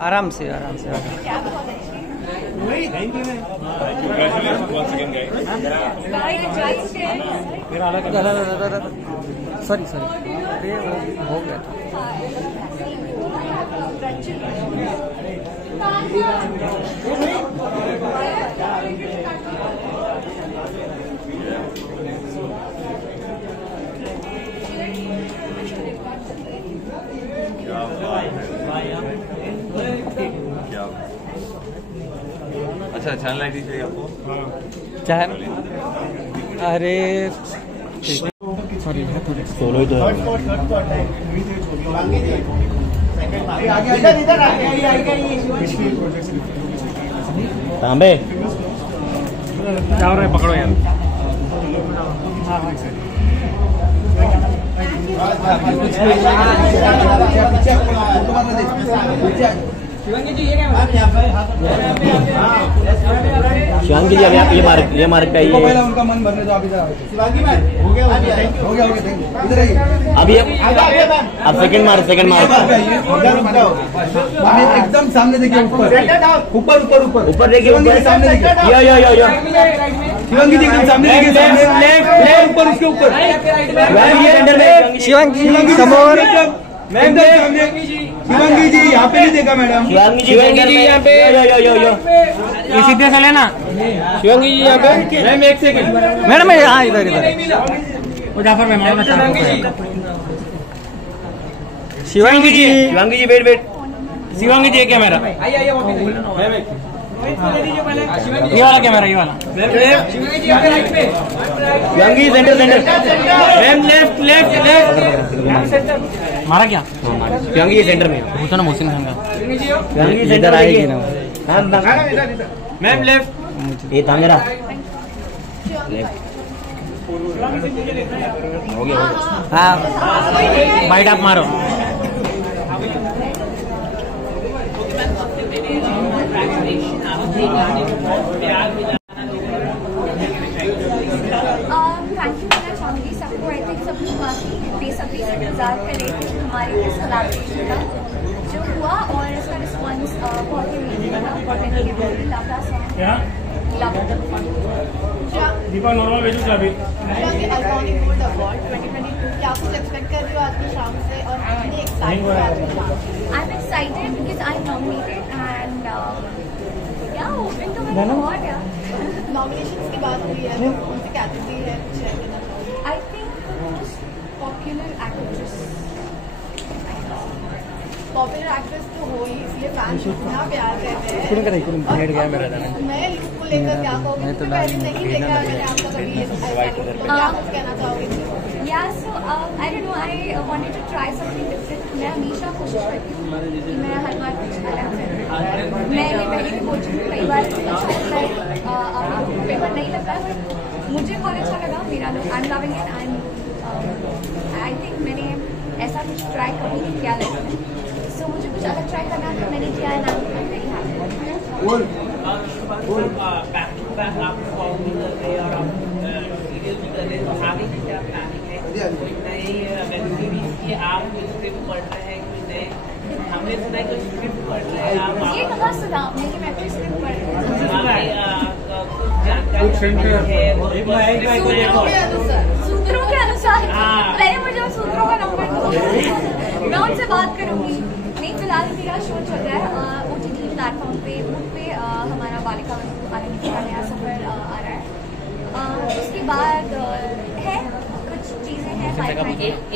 आराम से आराम से। सॉरी हो गया था। अच्छा चैनल आईडी चाहिए आपको? चाहे अरे सॉरी सोलो तो तांबे क्या हो रहा है, पकड़ो यार। शिवांगी जी अब ये मार्क पे आइए। पहले उनका मन भरने दो, अभी शिवांगी मैम हो गया इधर आइए। अभी अब सेकंड मार्क एकदम सामने देखिए, ऊपर देखिए, सामने देखिए। यो शिवांगी जी एकदम सामने देखिए, लेफ्ट ऊपर, उसके ऊपर शिवांगी मैम सामने। शिवांगी जी यहाँ पे नहीं देखा मैडम। शिवांगी जी यहाँ पे ये सीधे से लेना। शिवांगी जी यहाँ पे मैम, एक सेकंड मैडम, यहाँ इधर वो जाफर मैम। शिवांगी जी वेट शिवांगी जी कैमरा, ये वाला कैमरा, ये वाला। शिवांगी सेंटर मैम, लेफ्ट मारा क्या? शिवांगी ये सेंटर में पूछो ना, मोहसिन खान का। शिवांगी सेंटर आएगी ना मैम, लेफ्ट ये था मेरा हो गया। हाँ बाइट आप मारो। सबको आई थिंक सब लोग काफ़ी बेसब्री से इंतजार कर रहे थे हमारी इस कोलैबोरेशन का जो हुआ, और इसका रिस्पॉन्स बहुत ही अमेजिंग था। दीपा नॉर्मल भेजू चाबी। आइकॉनिक गोल्ड अवार्ड 2022 क्या कुछ एक्सपेक्ट कर रही हो आज की शाम से, और कितनी excited? I am excited because I am nominated and या होपिंग टू विन अवार्ड। या नॉमिनेशंस की बात हुई है, कौन सी कैटेगरी है? I think most popular actress तो हो ही, इसलिए फैंस इतना प्यार कर रहे हैं। मैं लुक को लेकर क्या कहूँगी, तो पहले नहीं देखा मैंने आपका कभी, क्या कुछ कहना चाहोगे? या so I don't know, I wanted to try something different. मैं हमेशा कोशिश करती हूँ कि मैं हर बार कुछ अलग करूँ। मैंने पहले भी बोल चुकी, कई बार पेपर नहीं लगा, बट मुझे बहुत अच्छा लगा मेरा look. I am loving it. I think मैंने ऐसा कुछ ट्राई कभी नहीं किया लाइफ में, सो मुझे कुछ अलग ट्राई करना था, मैंने किया है ना। ये कहाँ सुना आपने कि मैं कोई स्क्रिप्ट पढ़ रही हूँ? सूत्रों के अनुसार पहले मुझे उन सूत्रों का नंबर दो, मैं उनसे बात करूंगी। नहीं, फिलहाल मेरा शो चल रहा है OTT प्लेटफॉर्म पे, बुक पे हमारा बालिका आनंद का नया सफर आ रहा है। उसके बाद है कुछ चीजें हैं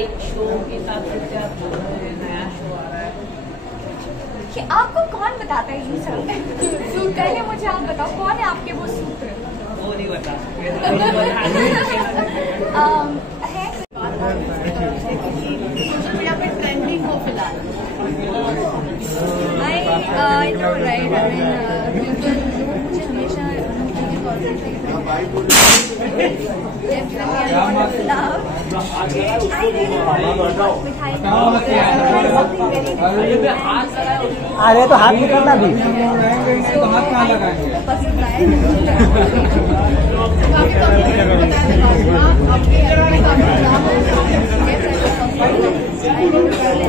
एक शो के साथ नया शो आ रहा है कि आपको कौन बताता है ये सब? पहले मुझे आप बताओ, कौन है आपके वो सूत्र? वो नहीं बता है सोशल मीडिया पे ट्रेंडिंग हो फिलहाल। आई नो राइट, मुझे हमेशा अरे तो हाथ निकलना भी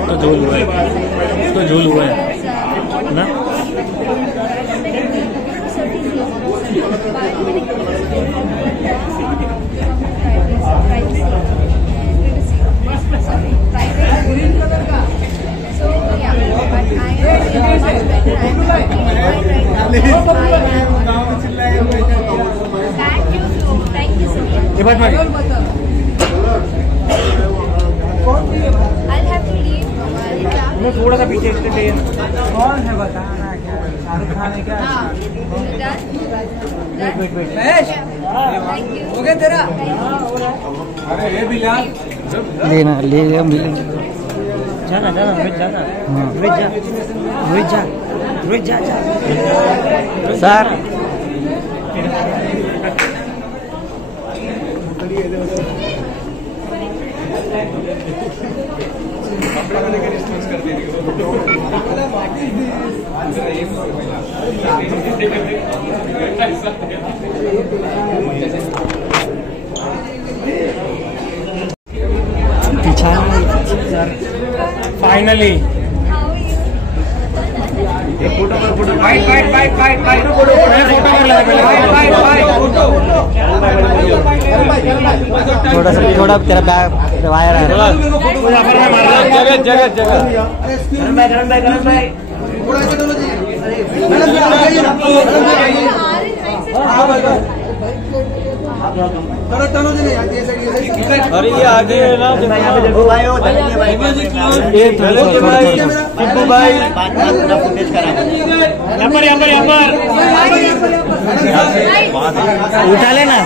तो झूल हुआ है, तो झूल हुआ है ना। I'll have to leave. थोड़ा सा पीछे कौन है बताना क्या? शाहरुख खान है क्या? हो गया तेरा? अरे ये बिलाल लेना ले मिलेंगे जाना जाना रोहित जाना रोहित जा सर फाइनली थोड़ा तेरा बैग वायर है जगह अरे ये आगे है ना सिद्धू भाई उठा लेना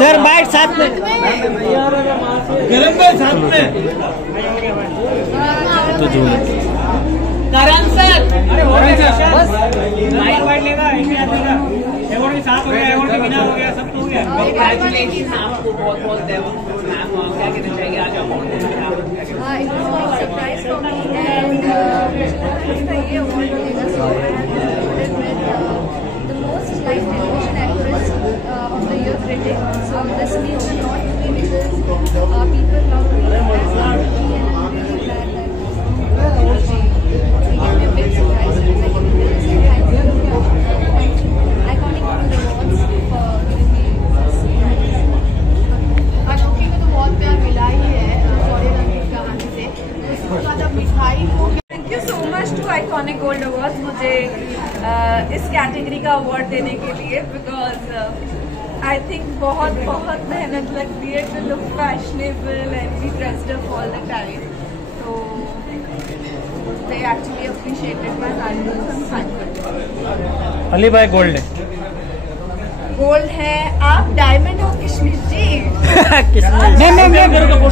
सर बाइट साथ में गरम में साथ में तो जो करण सर बस वाइट लेगा एवोर्ड के साथ हो गया एवोर्ड के बिना हो गया सब तो हो गया कांग्रेचुलेशन आपको बहुत बहुत मैम क्या कहना चाहिए आज award surprise for me and ये अवार्ड मिलेगा so the most life television actress of the year critic so this means a lot to me because people love me as and I'm really glad that they gave me a big surprise to make it this and thank you Iconic Gold Awards for giving me this surprise. अनोखी को तो बहुत प्यार मिला ही है सौर्य रंगीत कहानी से उसके बाद अब मिठाई को thank you so much to iconic gold awards मुझे इस कैटेगरी का अवार्ड देने के लिए बिकॉज आई थिंक बहुत मेहनत लगती है to look fashionable and be dressed up all the time तो they actually appreciated my hard work and thankful. Ali भाई गोल्ड है गोल्ड है आप डायमंड हो किशमिश जी नहीं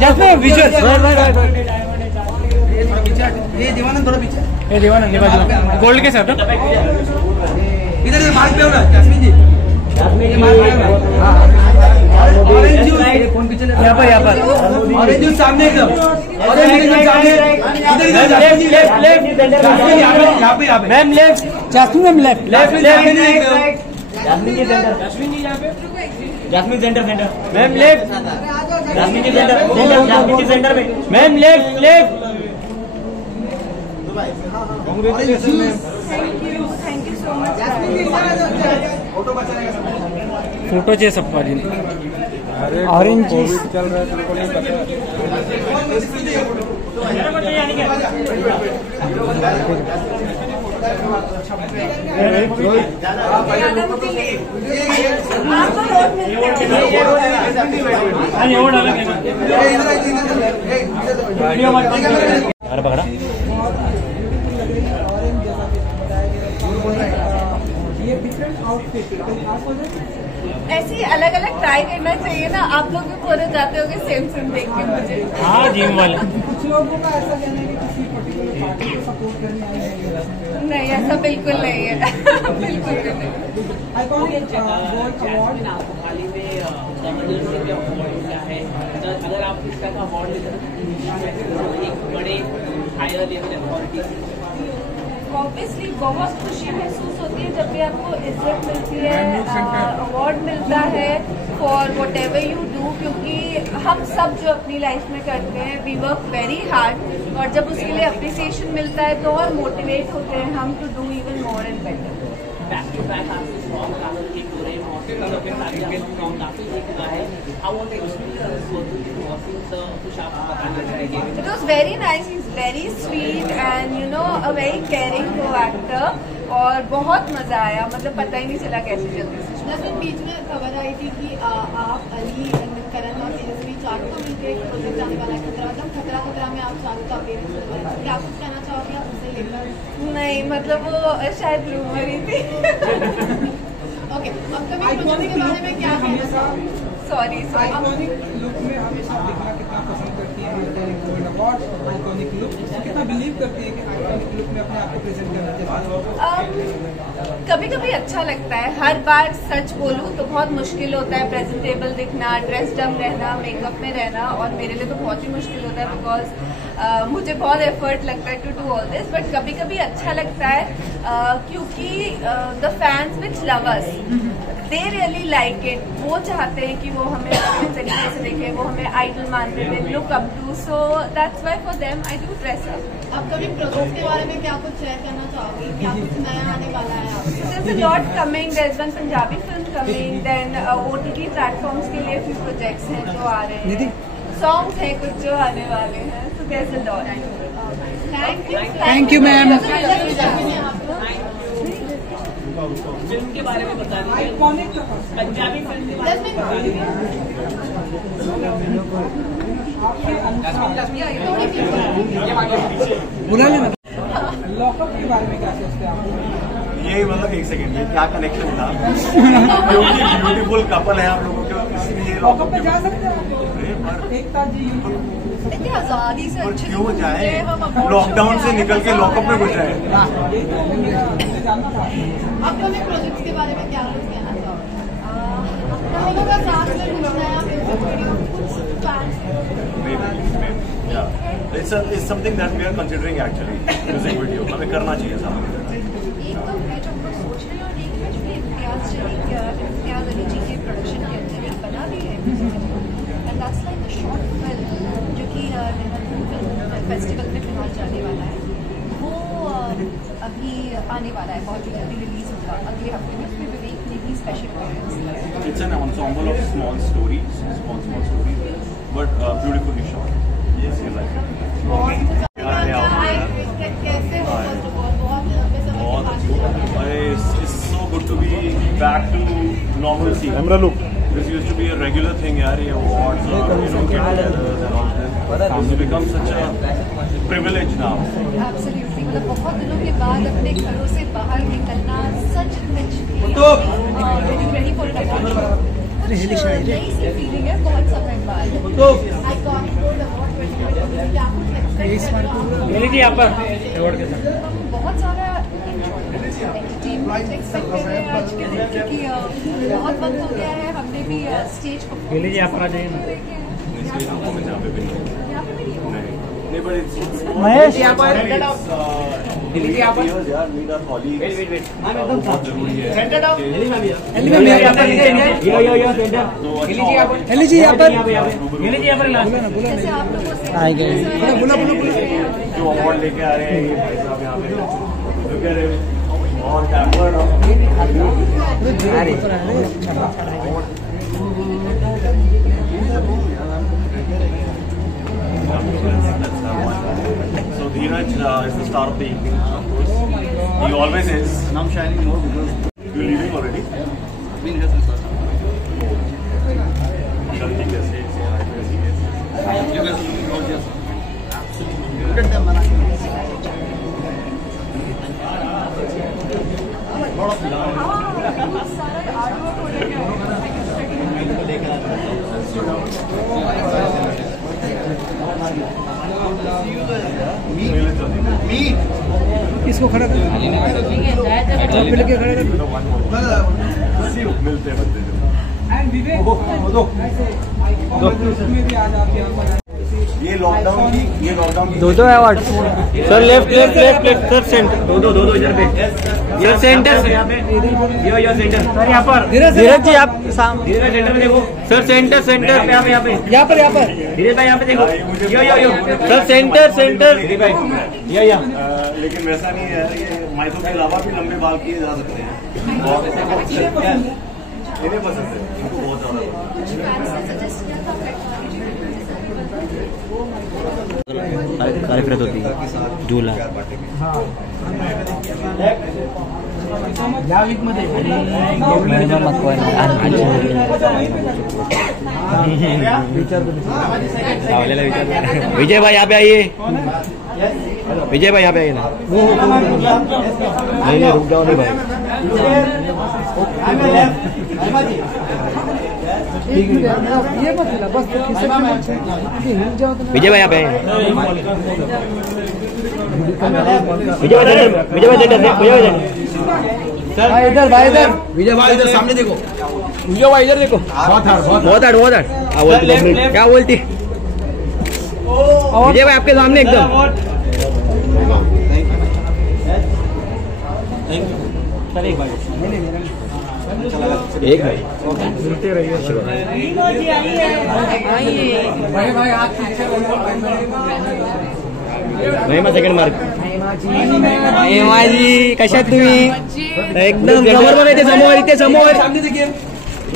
जस्ट विजुअल ये दीवानंद थोड़ा पीछे ये दीवानंद गोल्ड के साथ इधर ये मार्क पे हो रहा जैस्मिन जी ऑरेंज जूस यहाँ पर ऑरेंज जूस सामने एकदम ऑरेंज जूस सामने यहाँ पे ma'am left Jasmine ma'am left Jasmine ji centre Jasmine centre ma'am left Jasmine ji centre Jasmine ji centre में ma'am left thank you so much photo चाहिए सबका जी ऑरेंज जूस चल रहा है पकड़ा ऐसे ही अलग अलग ट्राई करना चाहिए ना आप लोग भी बोले जाते होंगे सेम देख के मुझे हाँ जिम वाले कुछ लोगों का ऐसा कहना है कि किसी पर्टिकुलर पार्टी को सपोर्ट करने आई है नहीं ऐसा बिल्कुल नहीं है बिल्कुल भी नहीं आइकॉनिक गोल्ड अवार्ड आपको हाल ही में जबरदस्ती का अवार्ड मिला है अगर आप इस तरह का अवार्ड लेते एक बड़े हायर लेवल अथॉरिटी ऑब्वियसली बहुत खुशी महसूस होती है जब भी आपको इज्जत मिलती है अवार्ड मिलता है for what ever you do क्योंकि हम सब जो अपनी लाइफ में करते हैं वी वर्क वेरी हार्ड और जब उसके लिए अप्रिसिएशन मिलता है तो और मोटिवेट होते हैं हम to do even more and better back to back आपसे सॉन्ग काफी हिट हो रहे हैं It was very nice. He's very sweet and you know a very caring co-actor. और बहुत मजा आया, मतलब पता ही नहीं चला कैसे जल्दी से। लेकिन बीच में खबर आई थी कि आप अली करण और तेजस्वी चारों को मिलकर एक प्रोजेक्ट आने वाला है खतरा खतरा में आप चारों का अपेयरेंस, क्या कुछ कहना चाहोगे आप उसे लेकर? नहीं, मतलब वो शायद रूमर ही थी। ओके, अपकमिंग प्रोजेक्ट के बारे में क्या कहना चाहोगे? सॉरी आइकॉनिक लुक में हमेशा दिखना कितना पसंद करती है गोल्ड अवार्ड आइकॉनिक लुक, कितना बिलीव करती है कि आइकॉनिक लुक में अपने आप को प्रेजेंट करना चाहिए? कभी कभी अच्छा लगता है, हर बार सच बोलूं तो बहुत मुश्किल होता है प्रेजेंटेबल दिखना, ड्रेस्ड अप रहना, मेकअप में रहना, और मेरे लिए तो बहुत ही मुश्किल होता है बिकॉज मुझे बहुत एफर्ट लगता है to do all this. But कभी कभी अच्छा लगता है क्योंकि the fans which love us they really like it, वो चाहते हैं कि वो हमें अच्छे तरीके से देखें, वो हमें आइडल मानते हैं, look up to, so that's why for them I do dress up. Upcoming project के बारे में क्या कुछ शेयर करना चाहोगे? क्या कुछ नया आने वाला है आपके? There's a lot coming. There's one Punjabi film coming. Then OTT platforms के लिए few projects हैं जो आ रहे हैं. Songs हैं कुछ जो आने वाले हैं. So there's a lot. Thank you, ma'am. Film के बारे में बता दीजिए, पंजाबी फिल्म के बारे में। लॉकअप के बारे में क्या सोचते हैं आप? ये मतलब एक सेकंड, ये क्या कनेक्शन था? क्योंकि ब्यूटीफुल कपल है आप लोगों के, इसलिए लॉकअप में जा सकते हैं? एकता जी इतनी आजादी से और क्यों जाए, लॉकडाउन से निकल के लॉकअप में घुस जाए। अपकमिंग प्रोजेक्ट्स के बारे में क्या कुछ कहना चाहोगे? हम लोगों का साथ में कुछ नया म्यूजिक वीडियो, कुछ fans It's something that we are considering actually, music video. हमें करना चाहिए सारा। एक तो मैं जो हम लोग सोच रहे हैं और एक है जो कि इम्तियाज अली जी के प्रोडक्शन के अंदर एक बना भी है and that's like the short film जो कि देहरादून फिल्म फेस्टिवल में फिलहाल जाने वाला है, वो अभी आने वाला है, बहुत जल्दी रिलीज होगा अगले हफ्ते में। उसमें विवेक ने भी special appearance. It's an ensemble of small stories, but beautifully shot. Yes, you like it. कैसे हो? बहुत लंबे समय के बाद It's so good to be back to normalcy. Camera look. This used to be a regular thing, यार, ये awards और get-togethers and all this. It's become such a privilege now. Absolutely, मतलब बहुत दिनों के बाद अपने घरों से बाहर निकलना सच में ready for it again. नई सी फीलिंग है बहुत समय बाद। आइकॉनिक गोल्ड अवार्ड 2022 क्या कुछ जी यहाँ पर अवार्ड के साथ हम बहुत सारा एंटरटेनमेंट एक्सपेक्ट कर रहे हैं आज के दिन, क्योंकि बहुत वक्त हो गया है, हमने भी स्टेज जी यहाँ पर आ जाइए ना। नहीं, but it's महेश यहाँ पर दिल्ली यहाँ पर यार, मेरा कॉलीग बहुत जरूरी है। जैसे आप लोगों से जो अवार्ड लेके आ रहे हैं ये भाई साहब यहाँ पे और So Dheeraj is the star of the evening, of course. He always is. And I'm shining more because you're leaving already. Been here since last time. Shanti कैसे है? You guys looking gorgeous. Absolutely. Look at them, man. Lot of love. सारा artwork हो गया इसको खड़ा कर, लेके खड़ा कर। मिलते हैं एंड विवेक में भी आज आप यहाँ पर ये लॉकडाउन की दो award sir, left sir, centre दो इधर पे सर, सेंटर यहाँ पे यो सेंटर सर, यहाँ पर धीरज जी आप धीरज सेंटर में देखो सर, सेंटर पे यहाँ पे धीरज भाई यहाँ पे देखो, यो सर, सेंटर धीरज भाई या लेकिन वैसा नहीं है यार, ये माइकों के अलावा भी लंबे बाल किए जा सकते हैं। इन्हें पसंद है, इनको बहुत ज्यादा सारी फिरत होती झूला या वीक मध्ये विजय भाई यहाँ पे आइए, विजय भाई यहाँ पे आइए ना। नहीं रुक जाओ नहीं भाई। विजय भाई यहाँ पे आइए। विजय भाई इधर भाई इधर। विजय भाई इधर सामने देखो, विजय भाई इधर देखो। बहुत हार्ड क्या बोलती विजय भाई आपके सामने एकदम। एक भाई महिमा सेकंड मार्क। महिमाजी कशात तुम्ही एकदम समोर बघा, इथे समोर, इथे समोर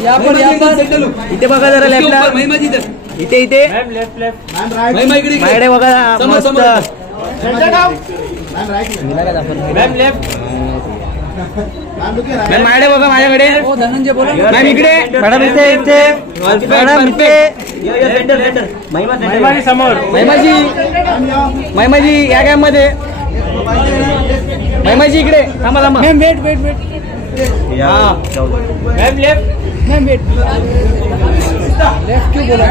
या पण इथे बघा जरा लेफ्टला, महिमाजी इधर, इथे इथे महिमा इकडे माझ्याकडे बघा मस्त। मॅम माझ्याकडे बघा, माझ्याकडे धनंजय बोला मॅम इकडे, मॅडम इथे इथे मॅडम इथे महिमाजी समोर, महिमाजी या गॅम मध्ये, महिमाजी इकडे थांबा थांबा ma'am wait ma'am left ma'am wait left क्यों बोला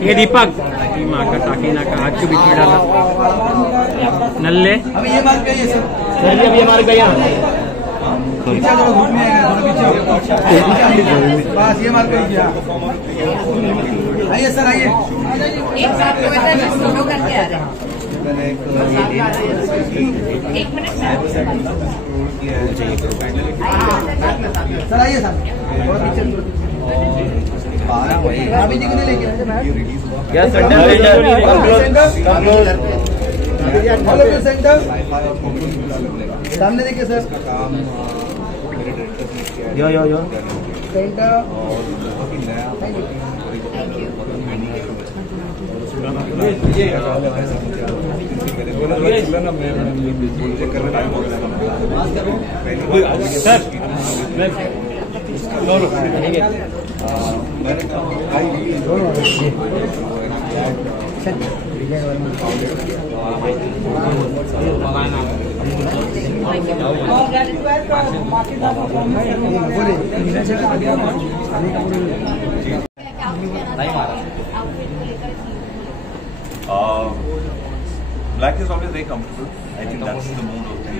ये दीपक टाकी नाका हाथ के बीच में डाला नल्ले। अभी ये मार्क गई है सर, अब ये मार्क गया पीछे थोड़ा घूमने आएगा, बस ये मार्क गई। आइए सर आइए, एक साथ फोटो करके आ रहे हैं। एक मिनट सर आइए सर, थोड़ा पीछे भाभी जी को नहीं लेके सेंटर सामने देखिए sir, yo centre. Black is always very comfortable. I think that's the mood of the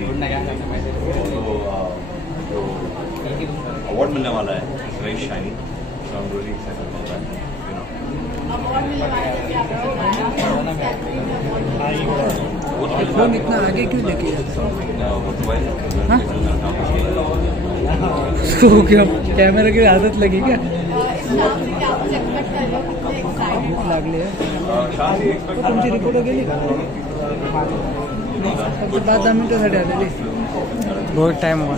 award मिलने वाला है. It's very shiny, so I'm really excited about that. You know. Award मिलने वाला है, फोन इतना आगे क्यों लेके तो क्या कैमरा की आदत लगी क्या? लागले तुमची रिपोर्ट गेली का? फक्त 10 मिनिटासाठी आलेली. बहुत टाइम हुआ.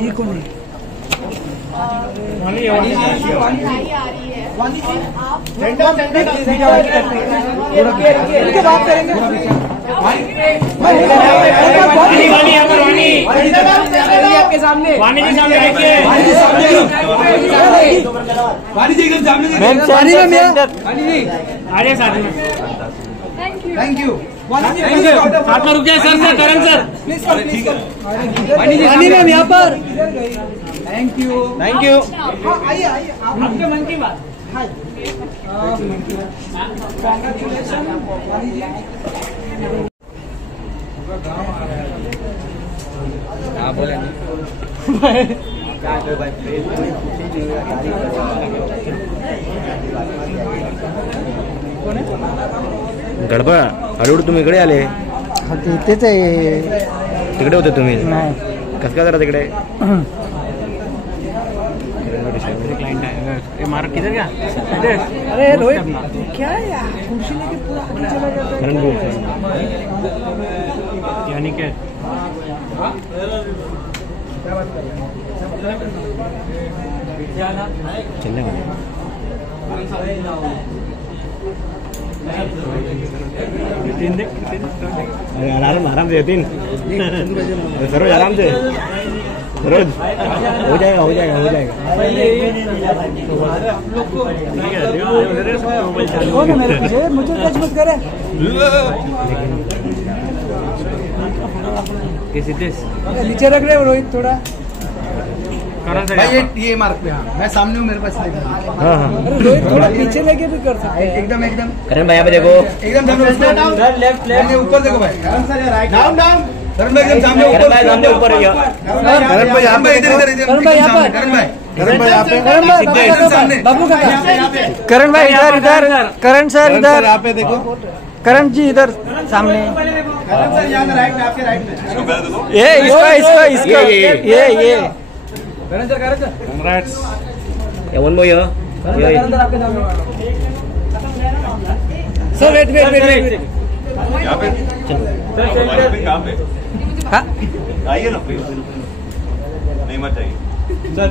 ही कोणी? वाणी आ रही है. बात करेंगे. आपके सामने वाणी जी सामने देखिए. वाणी जी एकदम सामने देखिए. वाणी जी आइए साथ में. Thank you. साथ में रुक जाए sir. Karan sir please sir. Vani ma'am यहाँ पर. Thank you. आइए आपके मन की बात. कॉन्ग्रेचुलेशन वाणी जी. हाँ बोले गडबड हळूहळू तुम्ही इकडे आले. इथेच आहे. तिकडे होते तुम्ही. नाही कसं काय जरा तिकडे. क्लाइंट है मार किधर गया. अरे रोहित क्या है यार, कुर्सी लेके पूरा आगे चला जाता है. यानी क्या चलने आराम आराम से यतीन. सरोज आराम से. सरोज हो जाएगा हो जाएगा हो जाएगा. कौन है मेरे पीछे, मुझे टच मत करे. नीचे रख रहे हो रोहित थोड़ा. भाई ये मार्क पे. हाँ मैं सामने हूँ, मेरे पास लेके. हाँ हाँ रोहित थोड़ा पीछे लेके भी कर सकते हैं. एकदम एकदम करण भाई यहाँ पे देखो. एकदम लेफ्ट लेफ्ट ऊपर देखो भाई. Down down. करण भाई एकदम सामने ऊपर. सामने ऊपर है. करण भाई यहाँ पे इधर इधर. करण भाई यहाँ पे. करण भाई यहाँ पे. करण भाई सामने. बाबू का करण भाई इधर इधर. करण सर इधर. यहाँ पे देखो. करण जी इधर सामने. करण सर यहाँ राइट, आपके राइट में. ये इसका इसका इसका ये Karan sir congrats. One more here. Sir wait wait wait. यहाँ पे कहाँ पे. हाँ आइए ना प्लीज. नहीं मत आइए सर.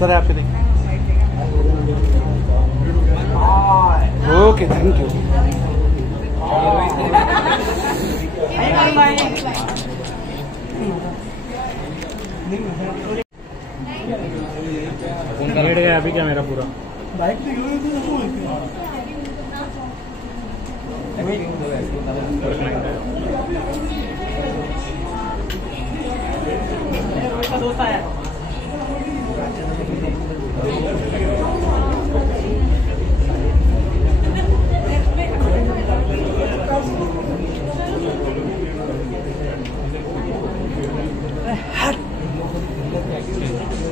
सर यहाँ पे देखिए. Okay thank you. लेट गया अभी क्या मेरा पूरा. दोस्त आया.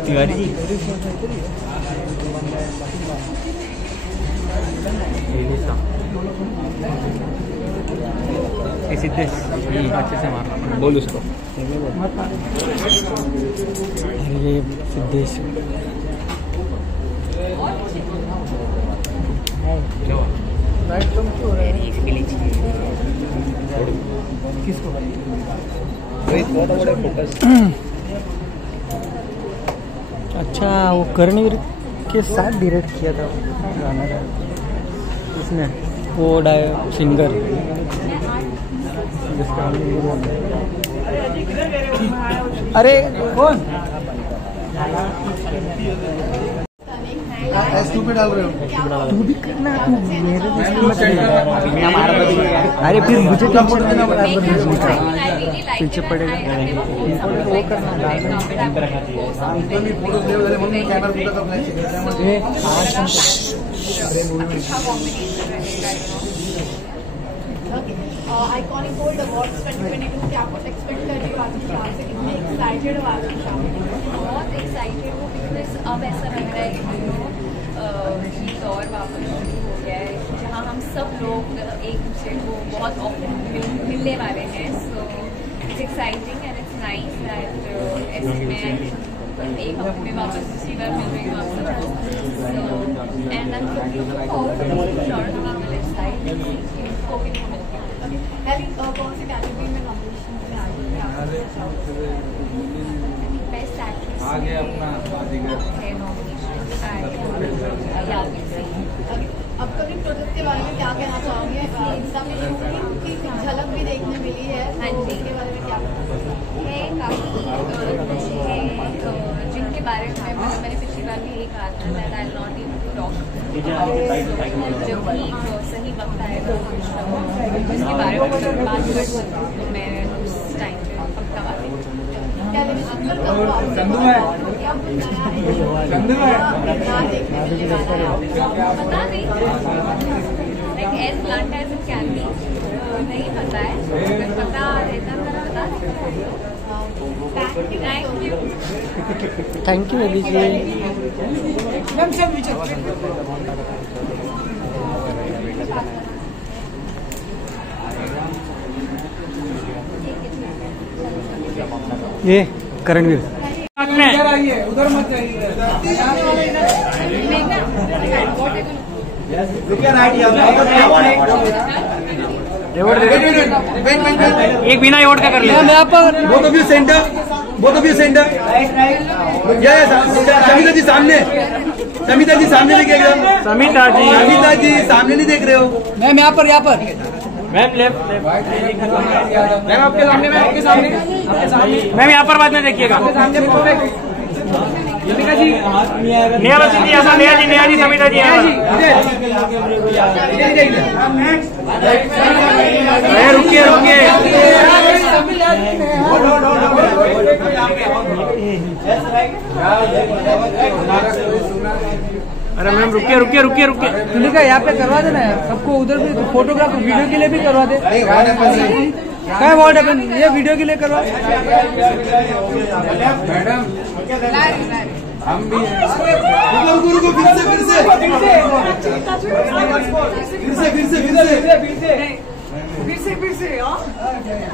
तिवारी जी सिद्धेश अच्छे से मारना. बोल उसको. ये सिद्धेश. किसको अच्छा वो कर्णवीर के साथ डायरेक्ट किया था गाना का इसने. वो सिंगर जिसका अरे कौन तू पे डाल रहे हो. तू भी करना. तू मेरे अरे फिर मुझे पीछे पड़ेगा. वो करना. आइकॉनिक गोल्ड अवार्ड्स 2022 क्या कुछ एक्सपेक्ट कर रही हो आज शाम से, कितने एक्साइटेड हो आज शाम? बहुत एक्साइटेड हूँ बिकॉज अब ऐसा लग रहा है कि ये दौर वापस शुरू हो गया है जहाँ हम सब लोग एक दूसरे को बहुत ऑफन मिलने वाले हैं. So it's exciting and it's nice that ऐसे में एक हफ्ते में वापस दूसरी बार मिल रही हूँ आप सबको. And I am looking forward to lot of people inside spoken women. कौन सी कैटेगरी में नॉमिनेशन में आई है? बेस्ट एक्ट्रेस है नॉमिनेशन. अपकमिंग प्रोजेक्ट के बारे में क्या कहना चाहोगे? इंस्टा में की झलक भी देखने मिली है. हाँ जी, के बारे में क्या है काफ़ी है जिनके बारे में मैंने पिछली बार भी यही कहा था that I will not able to talk. जब भी सही वक्त आएगा जिसके बारे में बात कर सकूँ तो मैं उस टाइम पे पक्का बात पता नहीं. Like as blunt as it can be. नहीं पता है. अगर पता रहता तो मैं बता सकता हूँ. थैंक यू बेबी जी। ये करणवीर उधर मत जाइए। एक बिना एवोर्ड का कर लिया। Both of you centre, both of you centre. Samita ji सामने, समिता जी सामने लेके एकदम। समिता जी सामने नहीं देख रहे हो मैम? यहाँ पर मैम लेफ्ट। मैम आपके सामने, मैम आपके सामने, मैम यहाँ पर बाद में देखिएगा। नेहा जी, नेहा जी, समिता जी रुकिए। अरे मैम रुकिए। तुलिका यहाँ पे करवा देना यार सबको, उधर भी फोटोग्राफ वीडियो के लिए भी करवा दे। क्या व्हाट हैपेंड, ये वीडियो के लिए करवा। मैडम हम भी गुरु को फिर से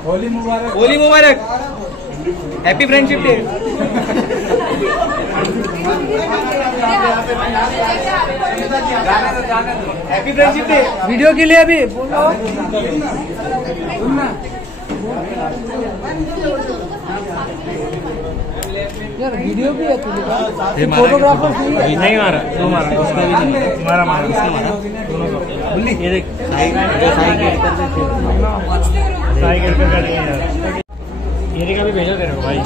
होली मुबारक, happy friendship day. Happy friendship day. Video के लिए भी यार वीडियो भी है फोटोग्राफर नहीं मारा, दो मारा, उसका भी मारा, उसका मारा दोनों को। ये देख साई गेट कर दिया यार। ये का भी भेजो तेरे को भाई।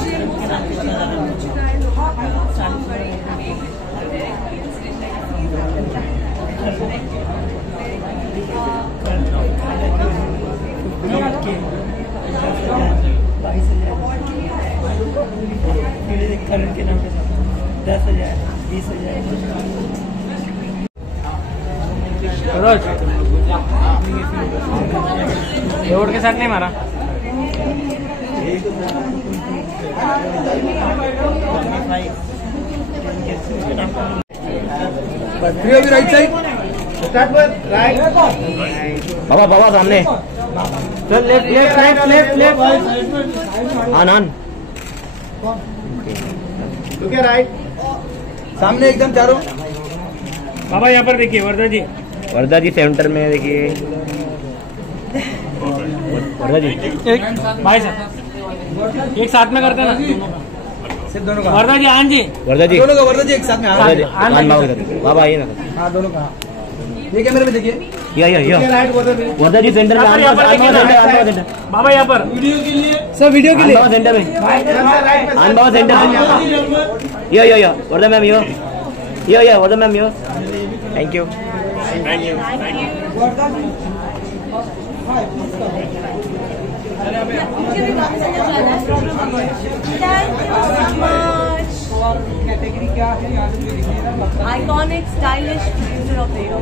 करण के नाम के साथ 10,000 20,000। रोड के साथ नहीं मारा। राइट साइड बाबा सामने चल। लेफ्ट आन राइट सामने एकदम चारों। बाबा यहाँ पर देखिए, वर्धा जी सेंटर में देखिए। वर्धा जी एक भाई साहब एक साथ में करते ना सिर्फ दोनों का। वर्धा जी आन जी, दोनों का एक साथ में। बाबा आइए ना। हाँ दोनों का। ये कैमरे में देखिए। वर्धा जी सेंटर में। बाबा यहाँ पर वीडियो के लिए, सर वीडियो के लिए सेंटर में। आन बाबा सेंटर में। Yo Vardha ma'am, yo Vardha ma'am, yo thank you. Category क्या है? Iconic stylish user of the year.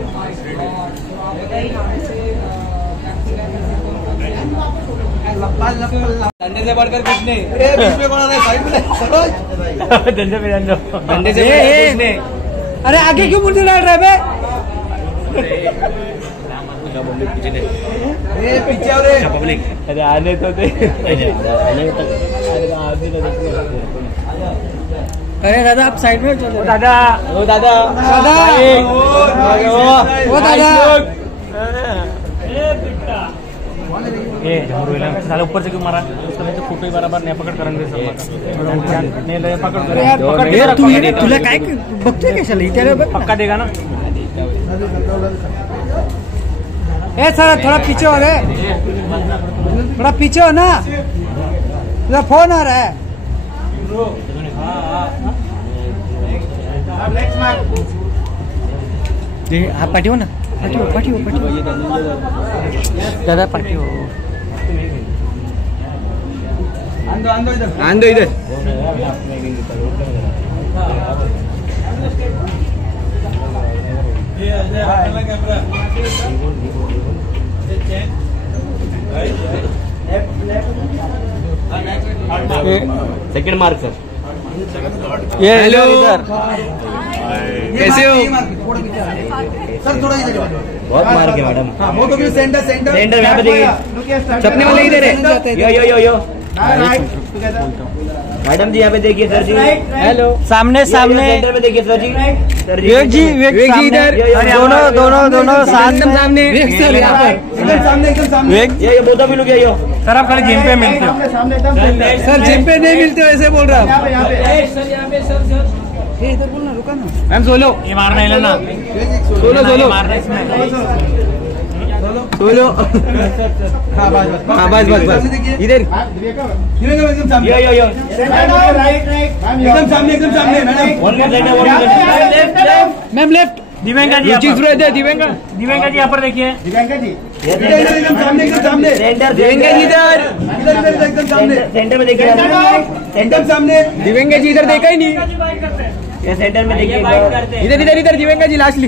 धंधे से बढ़कर कुछ नहीं। बीच में बना रहा साइड में धंधे पे जान दो। धंधे से बढ़कर कुछ नहीं। अरे आगे क्यों मुर्दी डाल रहे बे? पीछे पब्लिक अरे आने तो दे। अरे दादा आप साइड में चलो। दादा वो दादा ये साला ऊपर से क्यों मारा? उसका नहीं तो फोटो ही बराबर नहीं पकड करून दे सर। नहीं पकड़ तुला काय बघतोय कशाला? पक्का देगा ना। ए सर थोड़ा पीछे हो रे, थोड़ा पीछे हो ना, तेरा फोन आ रहा है। आप पार्टी हो ना, पार्टी हो दादा, पार्टी हो। आंदो इधर। Second mark sir. ये हेलो कैसे हो सर? थोड़ा इधर बहुत मार्क है मैडम। वो तो सेंटर सेंटर सेंटर यहाँ पे देखिए, छपने वाले इधर है। यो मैडम जी यहाँ पे देखिए सर जी। हेलो सामने सामने सेंटर में देखिए सर जी। सर विवेक जी इधर दोनों साथ में सामने एकदम सामने विवेक ये बोधा भी लोग यो सर आप खाली जिम पे मिलते हो सर जिम पे नहीं मिलते हो ऐसे बोल रहा हूँ। इधर बोलना रुका ना मैम सोलो ये मारना है ना सोलो मारना इसमें सोलो हाँ बस इधर एकदम सामने एकदम सामने मैडम। मैम लेफ्ट दिव्यांका जी दिव्यांका जी यहाँ पर देखिए दिव्यांका जी एकदम सामने सेंटर दिव्यांका जी इधर एकदम सामने सेंटर में देखिए, एकदम सामने दिव्यांका जी इधर देखा ही नहीं। ये सेंटर में देखिए इधर दिव्यांका जी लास्टली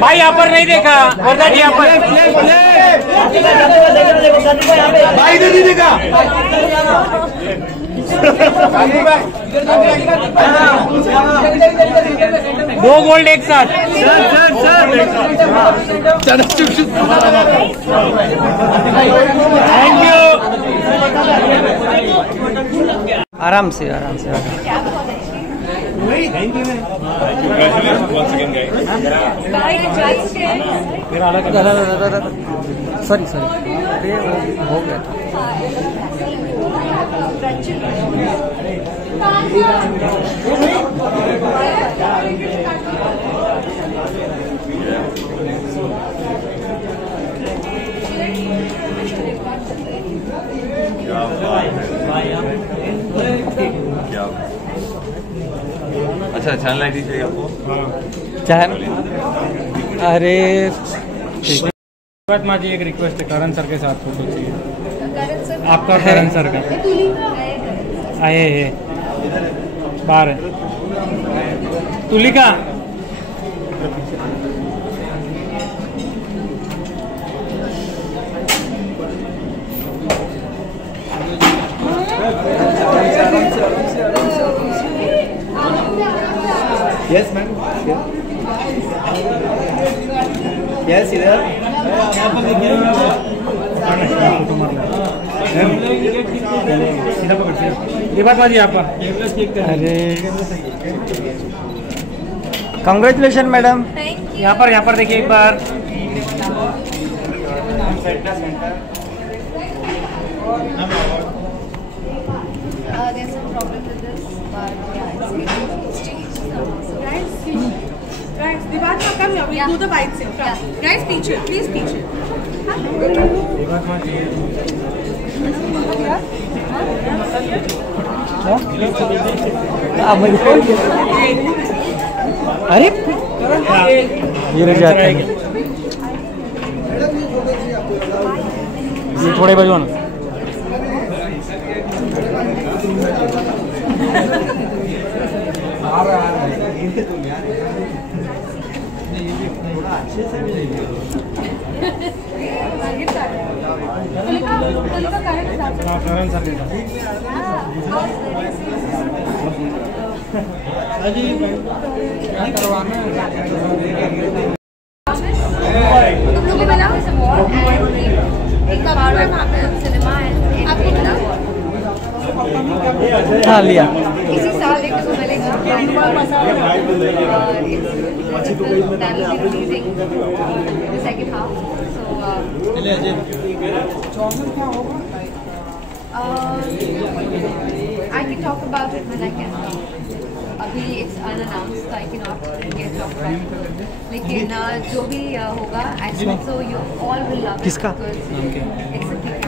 भाई यहाँ पर नहीं देखा वर्धा जी यहाँ पर भाई इधर नहीं देखा। दो गोल्ड एक साथ थैंक यू। आराम से सॉरी हो गया अच्छा चैनल आईडी चाहिए आपको? अरे माझी एक रिक्वेस्ट है, करण सर के साथ फोटो चाहिए आपका। करण सर का आए है बाहर है तुलिका। यस मैम यस इधर ये बात बाजी आपका। अरे कांग्रेचुलेशन मैडम। यहाँ पर देखिए एक बार। There's some problem with this, but yeah, it's changed now. So Guys, Divanka, come here. We'll do the white sale. Come. Guys, picture. Please picture. अरे गिर जाते हैं ये थोड़े बजो ना। हाँ लिया इसी साल देखने को मिलेगा। The second half. So I can talk about it when I can. अभी it's unannounced, so I cannot get talk about it. लेकिन जो भी होगा, I think so you all will love it. किसका? It's a kick.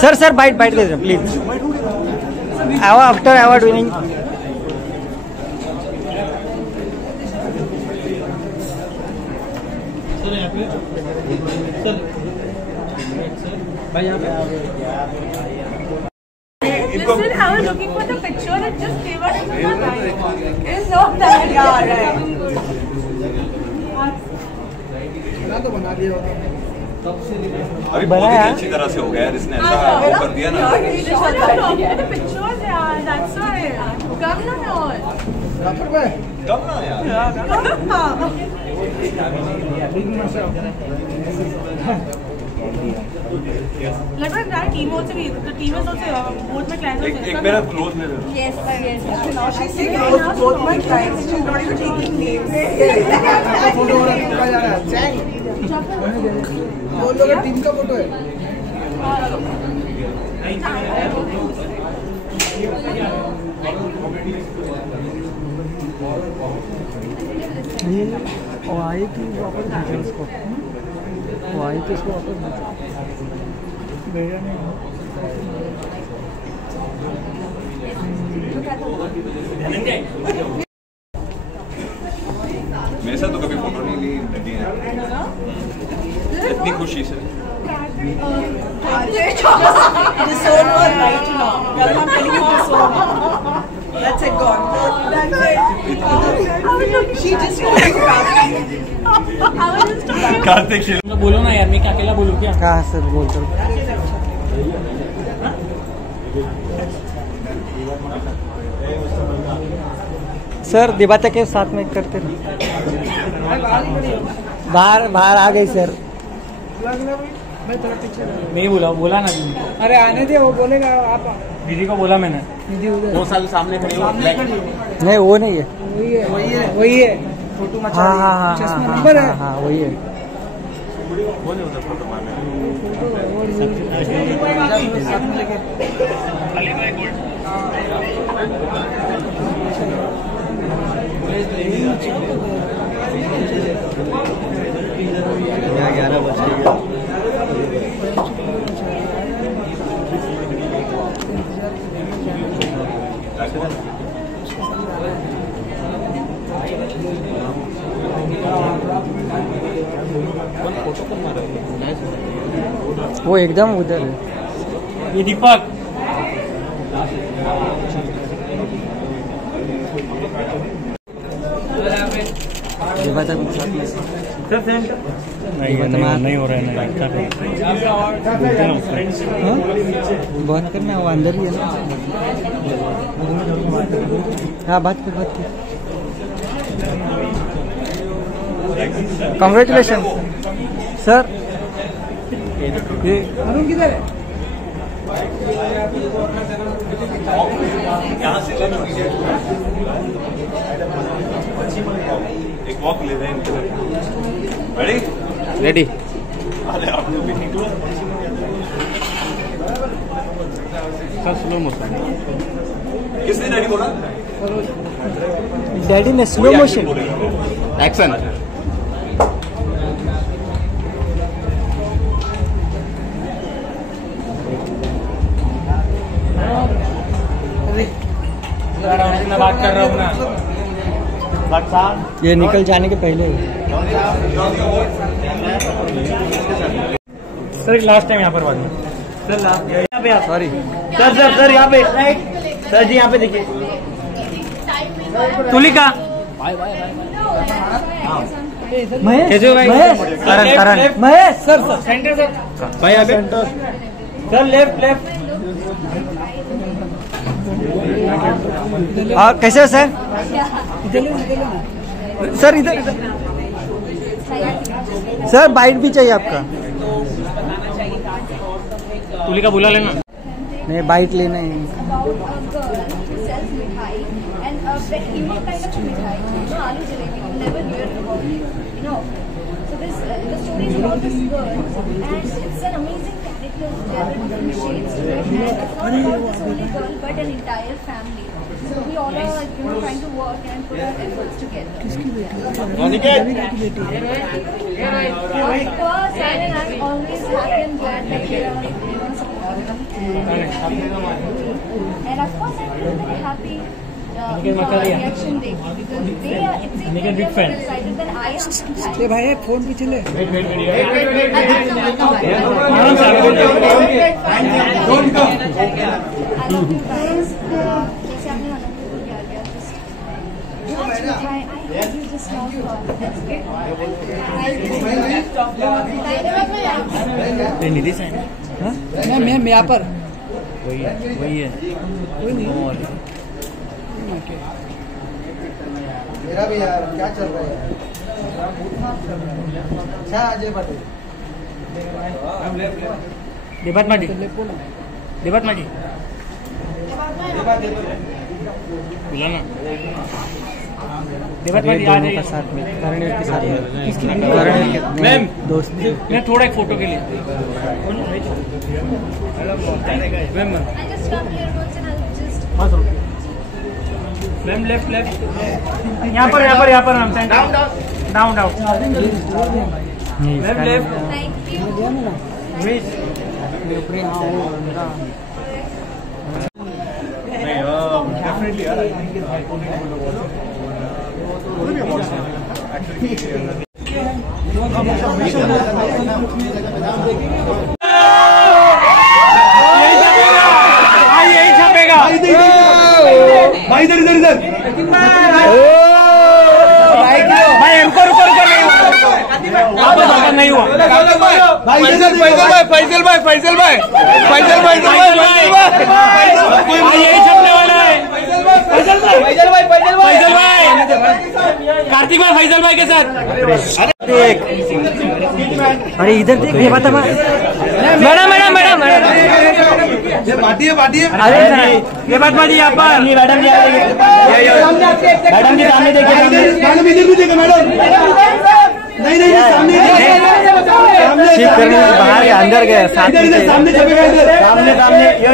Sir bite दे दो please. After award winning भाई यहाँ पे Listen, I was looking for the picture that just came out of my mind. It's not that. Yeah, right. तो बना दिया अभी बहुत ही अच्छी तरह से हो गया यार, इसने ऐसा वो कर दिया ना। The pictures, yeah, that's why. Come na yaar. कम ना यार। Like that team also be. The team is also both my clients. एक मेरा क्लोज ले लो। Yes, yes. Now she's saying both my clients. She's not even taking names. Photo हो रहा है जा रहा है वो लोग टीम का फोटो है ये वो आई थी वापस भेजा उसको वो आई थी उसको वापस भेजा नहीं मेरे साथ तो कभी फोटो नहीं ली लगी है इतनी खुशी से। This soul was right now. I'm not telling you this soul. That's it, gone. That's it. She just wants Kartik बोलो ना यार, मैं क्या अकेला बोलूँ क्या? कहाँ सर बोलते सर दिबाता के साथ में करते ना बाहर आ गई सर नहीं बोला ना दीदी। अरे आने दे वो बोलेगा आप दीदी को बोला मैंने। वो साल सामने खड़े हो। नहीं वो नहीं है वही है हाँ वही है वो एकदम उधर है ये दीपक नहीं हो रहा है बात करना वो अंदर ही है ना हाँ बात कर कॉन्ग्रेचुलेशन सर ये अरुण किधर है एक वॉक ले रहे हैं रेडी रेडी अरे आप लोग भी निकलो स्लो मोशन किसने रेडी बोला डैडी ने स्लो मोशन एक्शन मैं बात कर रहा हूँ ना। ये निकल जाने के पहले सर लास्ट टाइम यहाँ पर बात सर सॉरी सर यहाँ पे सर जी यहाँ पे देखिए तुलिका महेश भाई करण महेश सर सेंटर सर भाई यहाँ पे सर लेफ्ट हाँ कैसे हो सर सर इधर सर बाइट भी चाहिए आपका तुलिका बुला लेना नहीं बाइट लेना है So this the story is about this girl, and it's an amazing character. There are different shades to it, and it's not about this only girl, but an entire family. So we all are, trying to work and put our efforts together. Of course, and I'm always happy and glad that they are supporting. And of course, I'm very happy reaction देखी because they are excited that I am excited. भाई phone पीछे ले निधि से मैं यहाँ पर वही है कोई नहीं मेरा भी यार क्या चल रहा है क्या अजय पटेल देबात माजी बुलाना देबात माजी आ जाइए साथ में करणवीर के साथ मैम दोस्त मैं थोड़ा एक फोटो के लिए मैम मैम लेफ्ट यहाँ पर ma'am down ma'am left definitely यार यही छपेगा भाई इधर भाई रुको नहीं हुआ भाई फैसल भाई यही छपने वाला है फैसल भाई कार्तिक भाई फैसल भाई के साथ अरे इधर देख ये बात मैडम बाटिए अरे ये बात बाजी यहाँ पर मैडम जी सामने देखिए मैडम इधर भी देखो मैडम नहीं सामने ठीक करने बाहर या अंदर गए इधर सामने छपेगा इधर सामने यो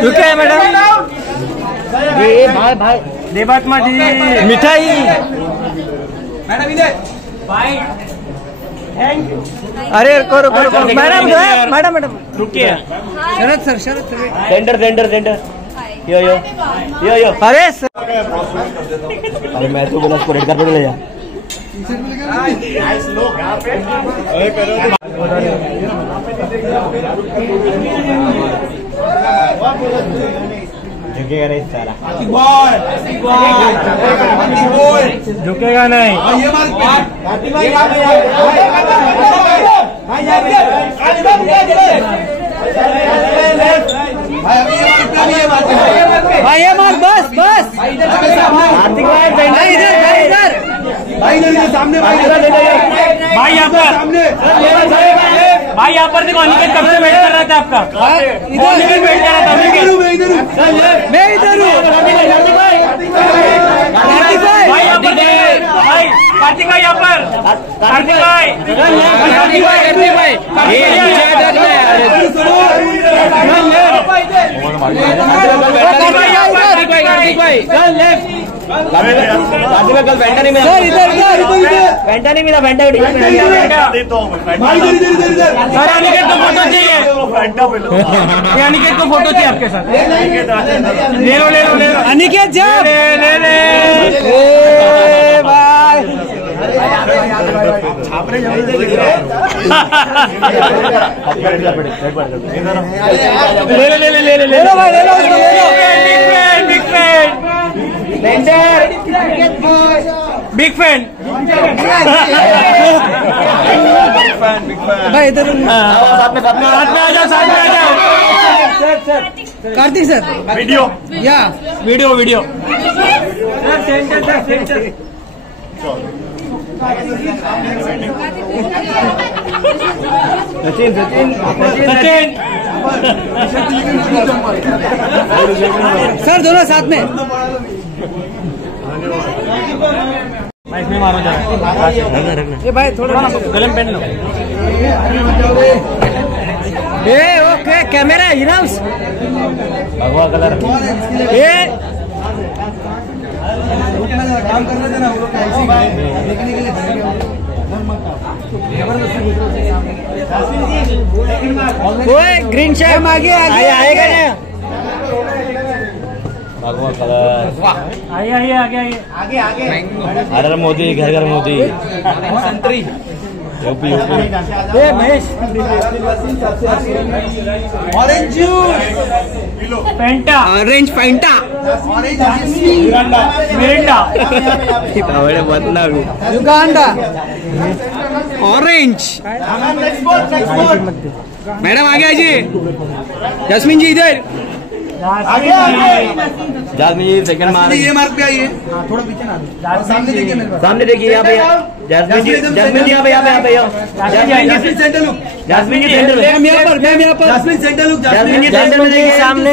रुके मैडम ये भाई देवात्मा जी मिठाई मैडम इधर भाई थैंक यू अरे रुको मैडम रुकिए शरद सर सेंटर यो अरे मैं तो बोला उसको रेड कार्पेट ले जा झुकेगा नहीं सारा झुकेगा नहीं भाई ये मार बस कार्तिक भाई इधर सामने भाई यहाँ पर भाई यहाँ पर देखो अनिकेत कब से वेट कर रहा था आपका इधर वेट कर रहा था मैं इधर हूँ भाई यहाँ पर भाई कार्तिक भाई यहाँ पर कार्तिक भाई कल पेंटा नहीं मिला पेंटा नहीं मिला पेंटा सर अनिकेत को फोटो चाहिए अनिकेत को फोटो चाहिए आपके साथ ले लो अनिकेत जा ले भाई बिग फैन भाई इधर साथ में आ जाओ कार्तिक सर वीडियो या वीडियो सचिन सर दोनों साथ में इसमें मारो जरा ये भाई थोड़ा कलम पेन लो ए ओके कैमरा इनाउंस भगवा कलर ए काम करने देना हम लोग देखने के लिए ग्रीन शेप आगे आएगा ना। भगवा कलर आइए आइए आगे आइए आगे आगे हर मोदी घर घर मोदी संतरी UP UP Mahesh orange juice पेंटा ऑरेंज फैंटा ऑरेंज मिरिंडा बदला युगांडा ऑरेंज। मैडम आगे आइए। जैस्मिन जी इधर आगे जासमीन जी सेकंड मार्क ये मार्क पे आइए थोड़ा पीछे ना सामने देखिए मेरे पास सामने देखिए यहाँ पे जासमीन जी यहाँ पे जासमीन सेंटर लुक जासमीन जी सेंटर में मैम यहाँ पर जासमीन सेंटर लुक जासमीन जी सेंटर में देखिए सामने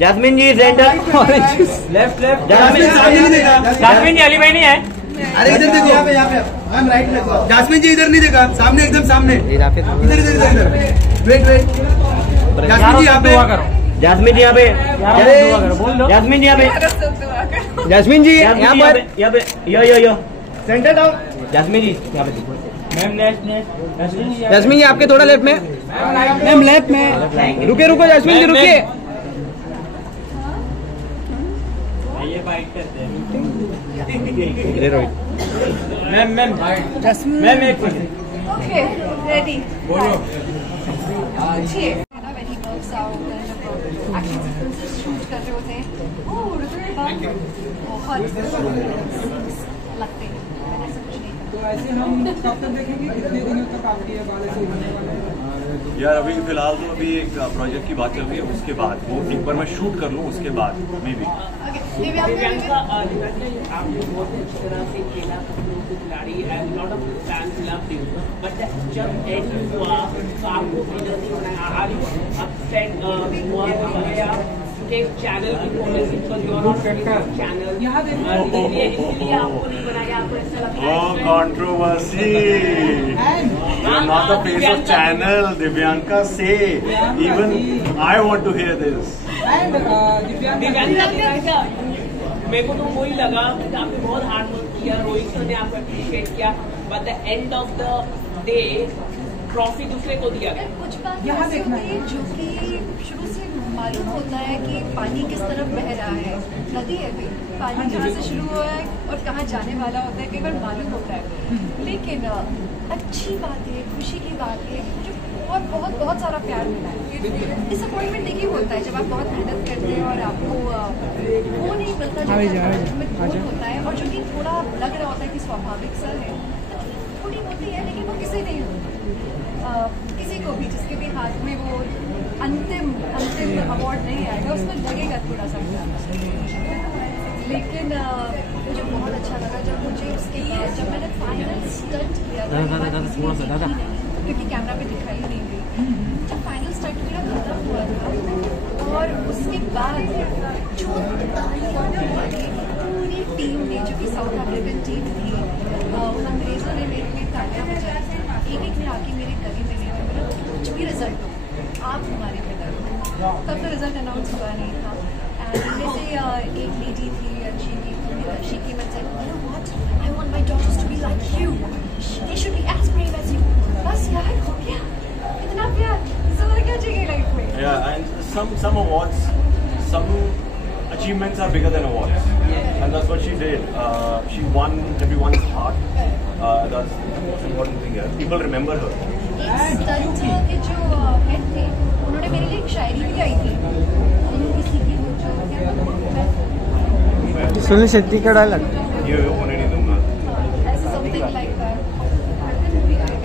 जासमीन जी सेंटर लेफ्ट लेफ्ट जासमीन सामने नहीं देखा जासमीन जी अली भाई नहीं है। अरे इधर देखो यहाँ पे मैम राइट में जासमीन जी इधर नहीं देखा सामने एकदम सामने इधर वेट जासमीन जी यहाँ पे जासमीन जी यहाँ पे जासमीन जी यहाँ पे जैस्मिन जी यहाँ पर यो सेंटर डाउन जासमीन जी यहाँ पे जैस्मिन जी आपके थोड़ा लेफ्ट में। मैम लेफ्ट में रुके जैस्मिन जी रुके। मैम ओके रेडी पूछिए ना when he works out and action sequences shoot कर रहे होते हैं बहुत लगते हैं मैंने ऐसा कुछ नहीं तो ऐसे हम कब तक देखेंगे कितने दिनों तक आपकी ये बाल ऐसे होने वाले हैं? यार अभी फिलहाल तो अभी एक प्रोजेक्ट की बात चल रही है, उसके बाद वो एक बार मैं शूट कर लूँ, उसके बाद मे बी। दिव्यांका आपने बहुत अच्छी तरह से खेला कपड़ों को खिलाड़ी and lot of fans love you but जब एंड हुआ तो आपको विनर नहीं बनाया आज अपसेट हुआ या के चैनल की पॉलिसी पर योर चैनल यहां इसलिए आपको नहीं बनाया आपको ऐसा लगता है Oh, controversy! You're not the face of channel, Divyanka. Say, even I want to hear this. Divyanka मेरे को तो वही लगा कि आपने बहुत हार्ड वर्क किया, रोहित सर ने आपको अप्रिशिएट किया but the end of the day trophy दूसरे को दिया गया। कुछ बात ऐसी होती है जो कि शुरू से मालूम होता है कि पानी किस तरफ बह रहा है, नदी है भाई, पानी कहाँ से शुरू हुआ है और कहाँ जाने वाला होता है कई बार मालूम होता है। लेकिन अच्छी बात है, खुशी की बात है, मुझे बहुत बहुत सारा प्यार मिला है। डिसअपॉइंटमेंट देखिए होता है जब आप बहुत मेहनत करते हैं और आपको वो नहीं मिलता जो होता है और जो कि थोड़ा लग रहा होता है कि स्वाभाविक सा है, थोड़ी होती है लेकिन वो किसी नहीं किसी को भी जिसके भी हाथ में वो अंतिम अवार्ड नहीं आएगा उसमें लगेगा थोड़ा सा। लेकिन मुझे बहुत अच्छा लगा जब मुझे उसके बाद जब मैंने फाइनल स्टंट किया था क्योंकि कैमरा पे दिखाई नहीं दी, जब फाइनल स्टंट मेरा खत्म हुआ था और उसके बाद जो पूरी टीम ने जो कि साउथ अफ्रीकन टीम थी उन अंग्रेजों ने मेरे लिए तालियां बजाई, एक ने आके मेरे गले मिले और मेरा कुछ भी रिजल्ट हो आप हमारे विनर हो। तब तो रिजल्ट अनाउंस हुआ नहीं था एंड जैसे एक लेडी थी she came and said, you know what, I want my daughters to be like you, they should be as brave as you। बस यार हो गया, इतना प्यार इससे क्या चाहिए लाइफ में। Yeah, and some awards, some achievements are bigger than awards, and that's what she did. She won everyone's heart. That's the most important thing here. People remember her. एक स्टंट के जो हेड थे उन्होंने मेरे लिए एक शायरी भी गाई थी, किसी की वो जो सुनील शेट्टी का डायलॉग ये होने नहीं दूंगा। ऐसे समथिंग लाइक दैट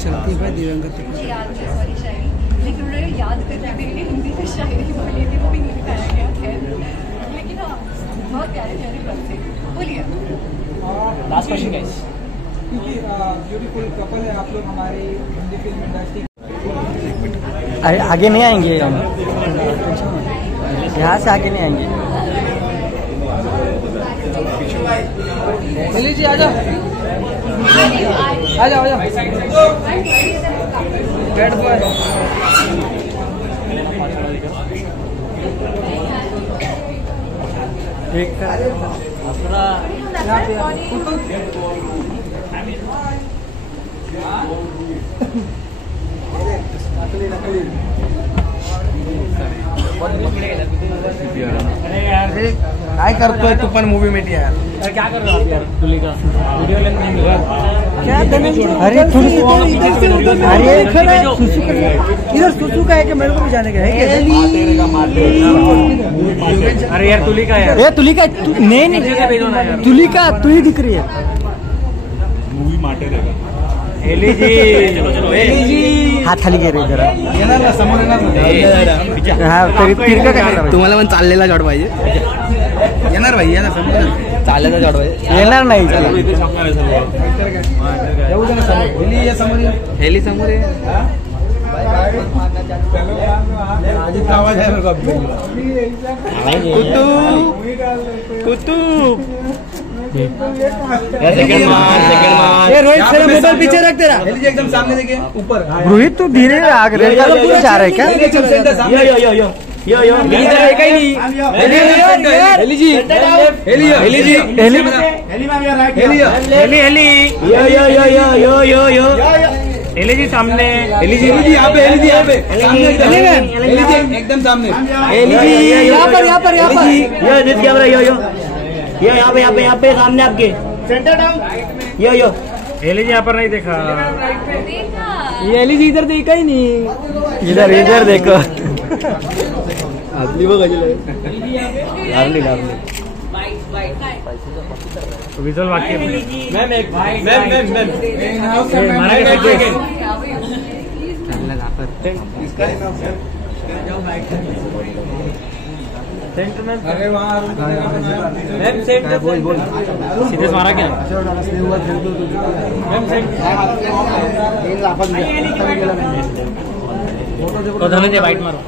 चलती है दिव्यांका मुझे याद है सॉरी शायरी, लेकिन उन्होंने याद करके मेरे लिए हिंदी में शायरी बोली थी, वो भी नहीं दिखाया गया खैर, लेकिन हाँ बहुत प्यारे प्यारे पल थे। बोलिए लास्ट क्वेश्चन गाइस। क्योंकि ब्यूटीफुल कपल है आप लोग हमारे हिंदी फिल्म इंडस्ट्री। आगे नहीं आएंगे हम, यहाँ से आगे नहीं आएंगे। दिल्ली जी आ जाओ आ जाओ। रेड बॉय एक काय करतोय तू पण मूवी में यार? क्या कर रहे हो आप यार? तुलिका वीडियो लेंथ नहीं मिल रहा। क्या अरे थोड़ी इधर से उधर अरे सुसु का इधर सुसु का है कि मेरे को भी जाने का है क्या? अरे यार तुलिका यार, ये तुलिका नहीं तुलिका तू ही दिख रही है। मूवी माटे रहेगा। एली जी हात खाली घे रे जरा. येणार ना समोर येणार. हा तरी तिरका काय करायचं? तुम्हाला पण चाललेला जॉट पाहिजे. येणार भाई येणार समोर चाललेला जॉट पाहिजे. येणार नाही. इथे सांगणार आहे सर्व. येऊ दे ना समोर. हेली या समोर. हेली समोर आहे. अजित आवाज आहे मेरे को अभी. कुतुब सेकंड मार. रोहित तेरा मोबाइल पीछे रख तेरा. एकदम सामने देखिए ऊपर. रोहित तू धीरे आगे रेल का पूरा जा रहा है क्या? यो इधर है कहीं नहीं. हेली जी हेली जी हेली एली जी सामने. हेली जी यहाँ पे सामने एकदम सामने. यहाँ पर यो दिस कैमरा यो यहाँ पे सामने आपके सेंटर डाउन. यो एली जी यहाँ पर नहीं देखा. ये एली जी इधर देखा ही नहीं. इधर देखो. विजुअल वाक्य मैम अरे वहाँ बोल सीधे मारा क्या तो धनंजय बाइट मारो.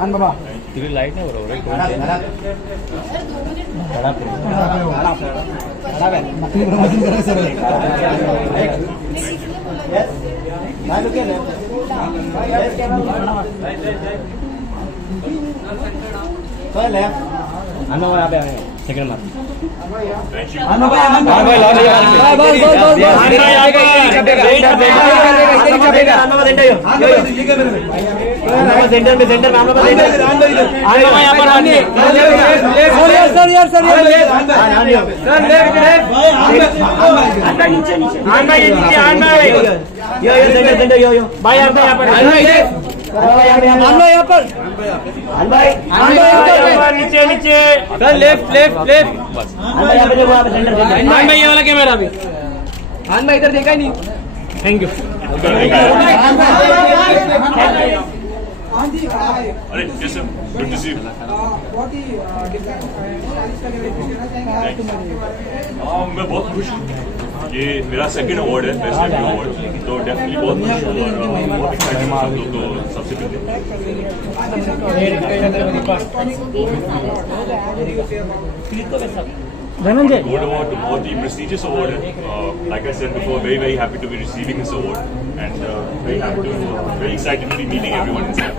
आन बाबा तुझी लाईट नाही बरोबर सेकंड मार. सेंटर में नीचे लेफ्ट ये वाला कैमरा भी. आन भाई इधर देखा ही नहीं. Thank you. अरे yes sir, good to see you. मैं बहुत खुश हूँ. ये मेरा सेकंड अवार्ड है, बेस्ट एक्टिंग अवार्ड. तो डेफिनेटली बहुत खुश हूँ और बहुत एक्साइटेड हूँ सब लोग को सबसे पहले. धनंजय Award बहुत ही prestigious award है. Like I said before, very happy to be receiving this award and very excited to be meeting everyone inside.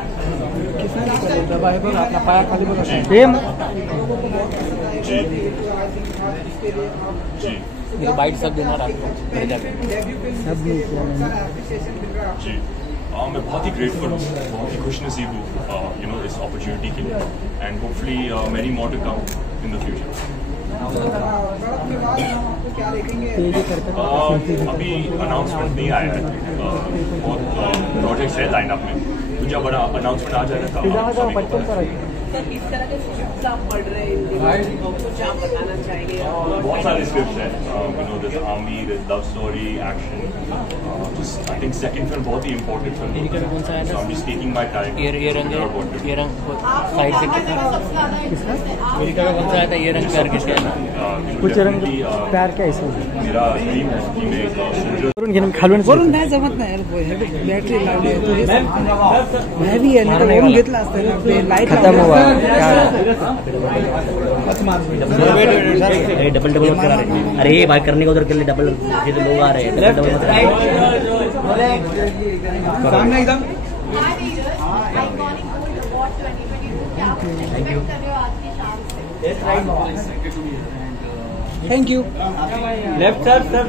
जी मेरे बाइट सब देना रात को जी. मैं बहुत ही ग्रेटफुल हूँ, बहुत ही खुशनसीब हूँ इस अपॉर्चुनिटी के लिए and hopefully many more to come in the future. अभी अनाउंसमेंट नहीं आया है. बहुत प्रोजेक्ट्स है लाइन अप में. तो जब बड़ा अनाउंसमेंट आ जाएगा तब सर इस तरह के स्क्रिप्ट्स आप पढ़ रहे हैं कुछ आप बताना चाहेंगे? बहुत सारे स्क्रिप्ट्स हैं. This army, this love story, action. I think second film बहुत ही इम्पोर्टेंट फिल्म. कौन सा है? So I'm just taking my time. ये रंग साइड से अमेरिका का कौन सा आया था? ये रंग प्यार किसका है? कुछ रंग प्यार क्या इसमें? मेरा ड्रीम है कि मैं एक खालून वरून नाही जमत नाही बॅटरी लावली हॅवी आहे ना वरून घेतला असतं ना ते लाईट खत्म हुआ. डबल मत करा रहे. अरे ये बाइक करने का उधर के लिए डबल ये तो लोग आ रहे हैं. डबल मत करा. सामने एकदम. आइकॉनिक अवार्ड 2022 क्या आप एक्सपेक्ट कर रहे हो आज की शाम से? Thank you. Left sir sir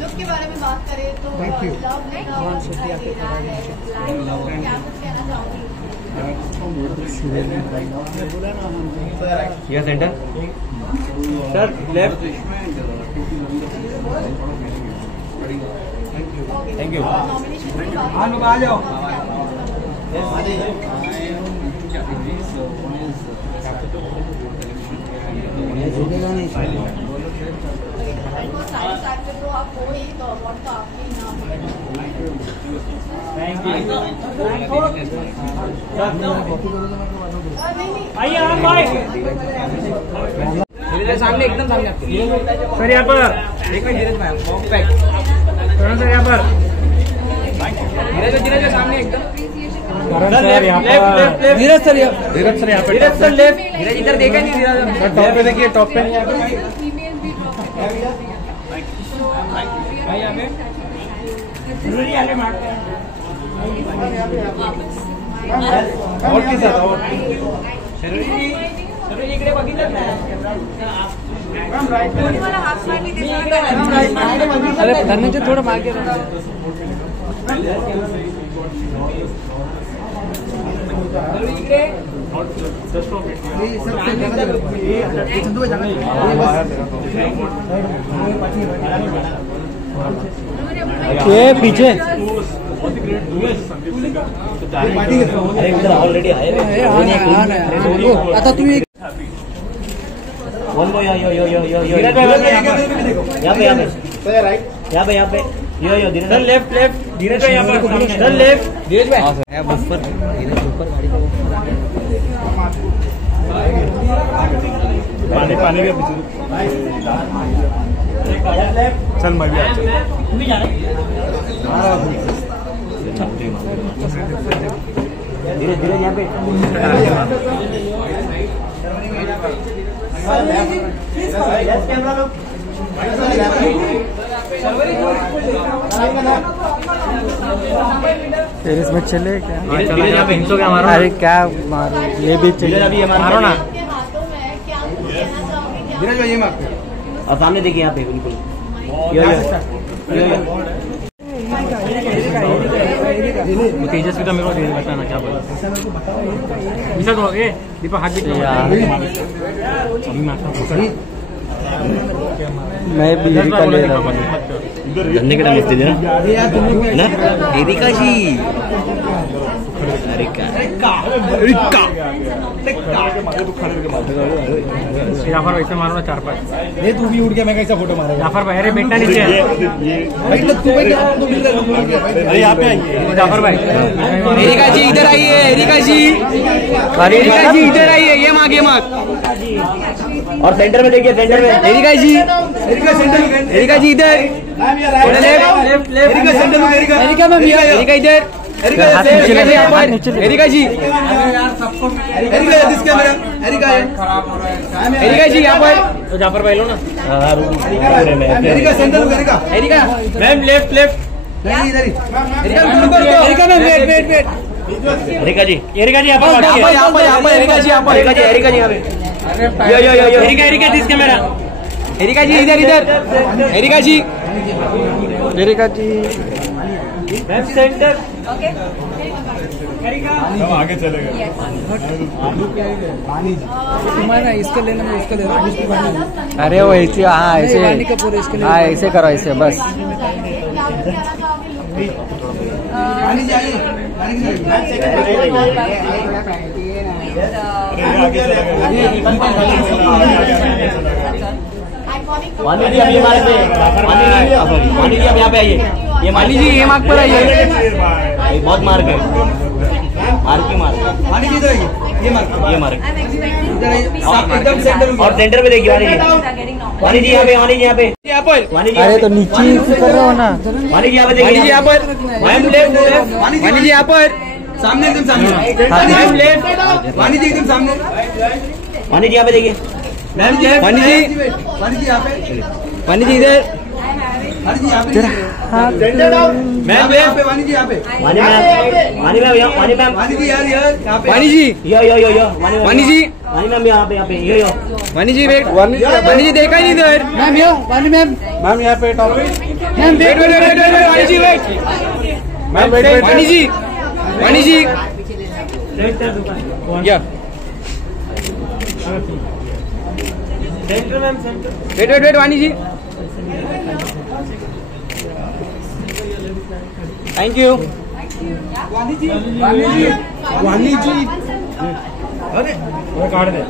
look के बारे में बात करें तो लव दिखाई दे रहा है, क्या कुछ कहना चाहूंगी? यह centre sir left. Thank you. Nomination आ जाओ। साइड एक्टर तो आप हो ही, तो अवार्ड तो आपके ही नाम है। आइए आप भाई सामने एकदम सामने सर यहाँ पर एक मिनट धीरज भाई सर यहाँ पर धीरज सामने एकदम सर यहाँ पर धीरज सर यहाँ पे धीरज सर लेफ्ट। धीरज इधर देखा नहीं धीरज टॉप पे देखिए टॉप पे। और किस और इकडे बघितलं नाही अरे धन्यचे थोडं मागे ये पीछे अरे उधर ऑलरेडी आए आता तू एक वन बॉय यो यो यो यो यो यहाँ पे यो यो धीरज सर लेफ्ट लेफ्ट धीरज यहाँ पर सर लेफ्ट धीरज भाई ऊपर धीरज ऊपर गाड़ी पानी पानी के पीछे चल मैं भी तुम्हें जाना धीरे धीरे यहाँ पे टेरिस में चले क्या? क्या मारो? अरे क्या मारो ये भी चाहिए मारो ना। धीरज भाई ये मार। और सामने देखिए यहाँ पे बिल्कुल यो यो यो यो तेजस्वी का मेरे को बताना क्या बोला दीपक हाथ मैं भी का ले रहा हूँ धरने के टाइम दे ना एरिका जी। जाफर वैसे मारो ना 4-5 ये तू भी उड़ गया मैं कैसा फोटो मारेगा? जाफर भाई अरे बेटा नीचे भाई तू भाई तो मिल रहा अरे यहाँ पे आइए जाफर भाई एरिका जी इधर आइए एरिका जी इधर आइए ये मांग और सेंटर में देखिए सेंटर में एरिका जी एरिका जी इधर एरिका सेंटर में एरिका मैम एरिका इधर Erika ji Erika this camera Erika ji यहाँ पर तो जाफर भाई लो ना एरिका सेंटर में एरिका मैम लेफ्ट लेफ्ट इधर ही Erika ma'am wait Erika ji यहाँ पर एरिका जी यहाँ पर एरिका जी यहाँ पे यो yo yo yo areca this camera Erika ji इधर एरिका जी मैम सेंटर ओके हम आगे चले गए तुम्हारा इसको लेना मैं इसको ले रहा हूँ अरे वो ऐसे हाँ ऐसे हाँ ऐसे करो ऐसे बस पानी चाहिए आगे चले गए वानी जी अभी हमारे पे वानी जी अब यहाँ पे आइए ये मानी जी ये मार्ग पर आइए ये बहुत मार्ग है मार्ग की मार्ग पानी इधर आइए ये मार ये मार्ग इधर आइए एकदम सेंटर में और सेंटर में देखिए वानी जी यहाँ पे वानी जी यहाँ पे वानी जी अरे तो नीचे कर रहे हो ना वानी जी यहाँ पे देखिए यहाँ पर मैम लेफ्ट वानी मानी जी यहाँ पर सामने एकदम सामने वानी जी एकदम सामने वानी जी यहाँ पे देखिए वानी जी यहाँ पे मानी जी इधर वानी जी यहाँ पे मैम यहाँ पे वानी जी यहाँ पे वानी मैम वानी मैम वानी जी यार यहाँ पे वानी जी यो वानी जी वानी मैम यहाँ पे यो वानी जी वेट वानी जी देखा ही नहीं इधर मैम यो वानी मैम यहाँ पे टॉप मैम वेट वानी जी वेट मैम वेट वानी जी या सेंटर मैम सेंटर वेट वानी जी थैंक यू वानी जी अरे वो काट दे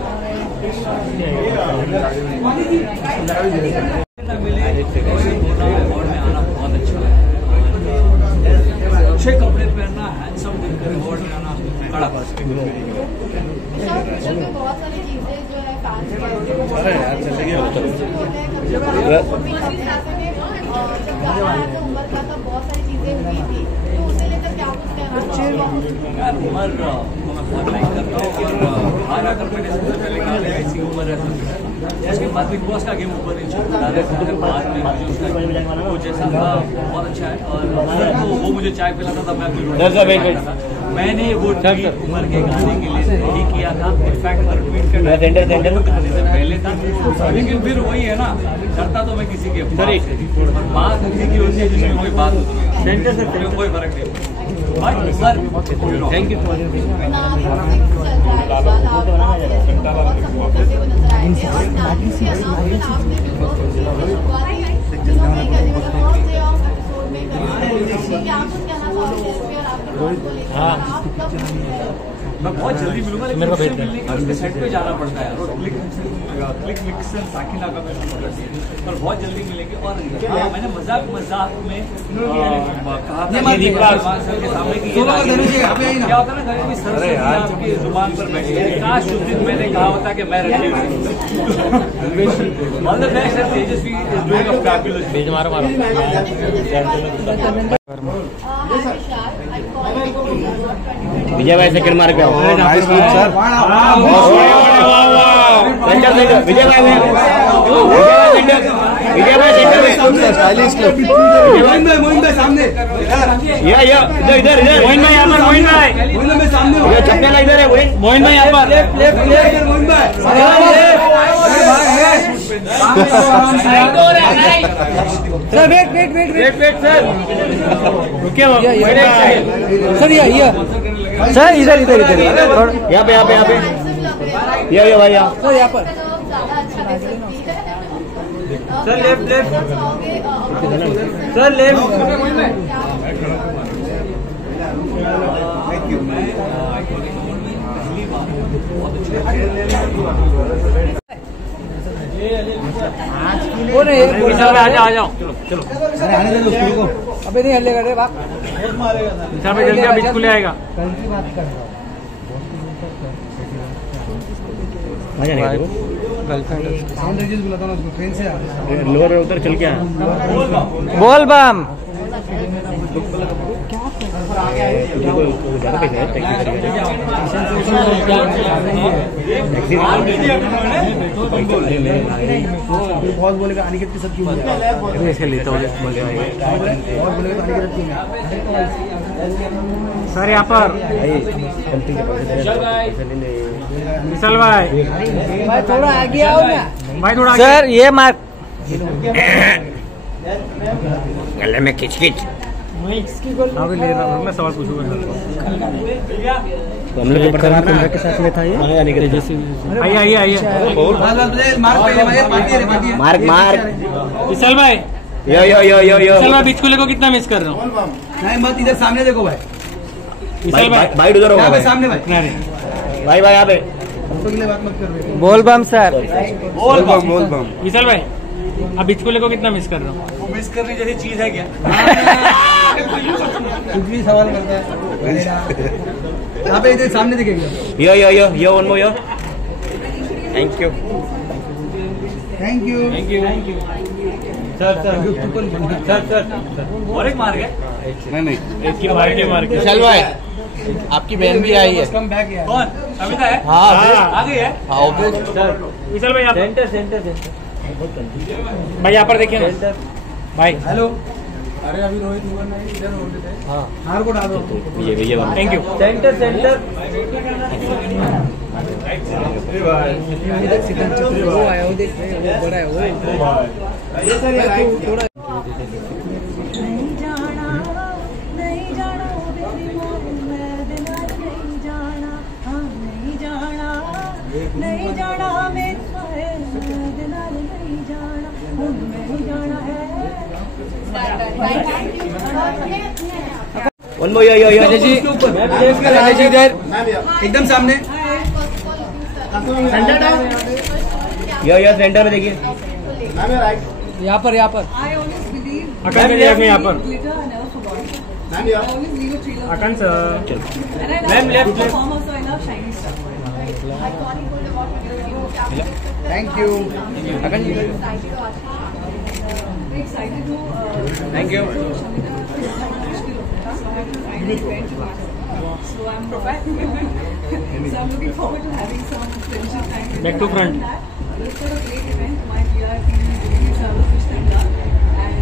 अच्छे कपड़े पहनना, हैंडसम दिखकर अवार्ड में आना कड़ा पास। बहुत सारी चीजें जो है फैंस अरे यार चल गया उम्र का तो बहुत सारी चीजें हुई थी, तो उसे लेकर क्या कुछ कहना चाहिए? यार उम्र को मैं बहुत लाइक करता हूँ और बाहर आकर मैंने सबसे पहले कहा ऐसी उम्र है। उसके बाद बिग बॉस का गेम ऊपर नीचे डाले बाद में वो जैसा था बहुत अच्छा है। और तो वो मुझे चाय पिलाता था, मैं अपनी मैंने वो उम्र के गाने के लिए नहीं किया था। इनफैक्ट अगर ट्वीट करना से पहले था, लेकिन फिर वही है ना, डरता तो मैं किसी के बात किसी की होती है जिसमें कोई बात होती है, सेंटर से कोई फर्क नहीं। Thank you. मैं बहुत जल्दी मिलूंगा, लेकिन उससे मिलने के उसके सेट पे जाना पड़ता है और क्लिक मिक्सन साकिना का मैं और बहुत जल्दी मिलेंगे। और हाँ, मैंने मजाक में कहा था के सामने कि क्या होता है ना, कभी सरस्वती आपकी जुबान पर बैठी है। काश उस दिन मैंने कहा होता कि मैं all the best and Tejashwi is doing a fabulous page. मारो विजय भाई सेकंड मार गया विजय भाई स्टाइलिश मोइन भाई सामने इधर मोइन भाई यहाँ पर मोइन भाई सामने चप्पल इधर है मोइन भाई यहाँ पर मोइन भाई सर वेट सर रुकिए सर ये सर इधर यहाँ पे ये भाई यहाँ सर यहाँ पर सर लेफ्ट सर लेफ्ट आ जाओ चलो अबे नहीं हल्ले कर रहे बाप जल्दी बीच को ले आएगा ट्रेन से लोअर उधर चल क्या बोल बम बहुत बोलेगा अनिकेत की सब क्यों लेता हूँ बहुत बोलेगा अनिकेत क्यों सर यहाँ पर विशाल भाई थोड़ा आगे आओ ना भाई थोड़ा सर ये मार्क गले में खिचखिच अभी ले रहा हूँ मैं सवाल पूछूंगा तो हम लोग के साथ में था ये आइए मार्क विशाल भाई यो विशाल भाई बिचकुले को कितना मिस कर रहा हूँ नहीं मत इधर सामने देखो भाई विशाल भाई उधर होगा सामने भाई भाई यहाँ पे बात मत कर रहे बोल बम सर बोल बम विशाल भाई अब बिचकुले को कितना मिस कर रहा हूँ वो मिस करने जैसी चीज है क्या? कुछ भी सवाल करता है यहाँ पे इधर सामने दिखेगा yo one more yo thank you sir और एक मार गए नहीं एक की मार के विशाल भाई आपकी बहन भी आई है कम बैक है कौन अमिता है? हाँ आ गई है। हाँ विशाल भाई सेंटर भाई यहाँ पर देखिए भाई हेलो। अरे अभी रोहित मुगल नहीं इधर होते थे। हाँ हार को डालो। ये थैंक यू। सेंटर सेंटर वो आया वो देख वो बड़ा है वो ये सर ये राइट थोड़ा नहीं जाना नहीं जाना मेरी मोह मैं दिल नहीं जाना हाँ नहीं जाना नहीं जाना मेरे दिल नहीं जाना नहीं जाना है वन मोर यो जी इधर एकदम सामने। यो सेंटर में देखिए। यहाँ पर यहाँ पर अकान यहाँ पर Akan sir ma'am left thank you. Thank you. So I'm providing. So I'm looking forward to having some friendship time. Back to front. This was a great event. My PR team is wish them luck. And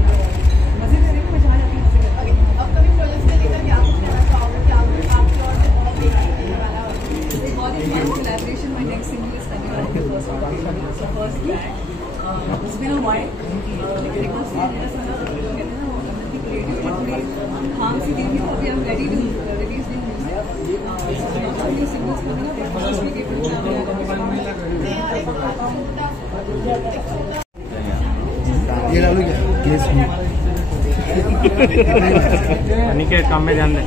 मजे करने को मजा आ जाती है मजे करने। Upcoming projects को लेकर क्या कुछ कहना चाहोगे कि आपकी और बहुत देखने वाला है। बहुत ही fun collaboration. My next single is coming out the first of April. So first track. It's been a while. लेकिन एकदम से मेरा सारा कहते हैं ना वो क्रिएटिव थोड़ी काम सी दी थी तो अभी I'm ready to release new music. New singles coming up. First week April में ये डालो क्या? के काम में ध्यान दें।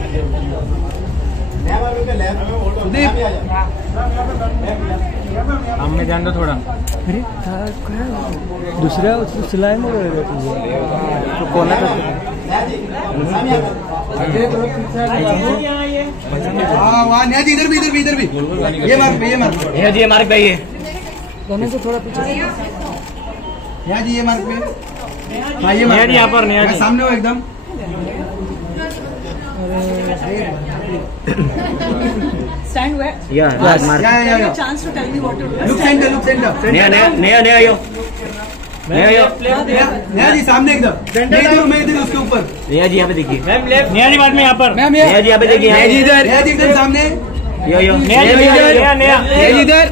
काम में ध्यान दो थोड़ा। अरे दूसरा सिलाई में तो कोना वहाँ नेहा जी इधर भी ये मार्क नेहा जी ये मार्क भाई कोने से थोड़ा पीछे नेहा जी ये मार्क पे। हाँ ये नेहा जी यहाँ पर नेहा जी सामने हो एकदम। Stand where? या Chance to tell me what to do. Look centre Neha yo Neha ji सामने एकदम। मैं इधर उसके ऊपर। नेहा जी यहाँ पे देखिए। Ma'am left. नेहा जी बाद में यहाँ पर। मैम नेहा जी यहाँ पे देखिए। नेहा जी एकदम सामने। यो नेहा जी इधर।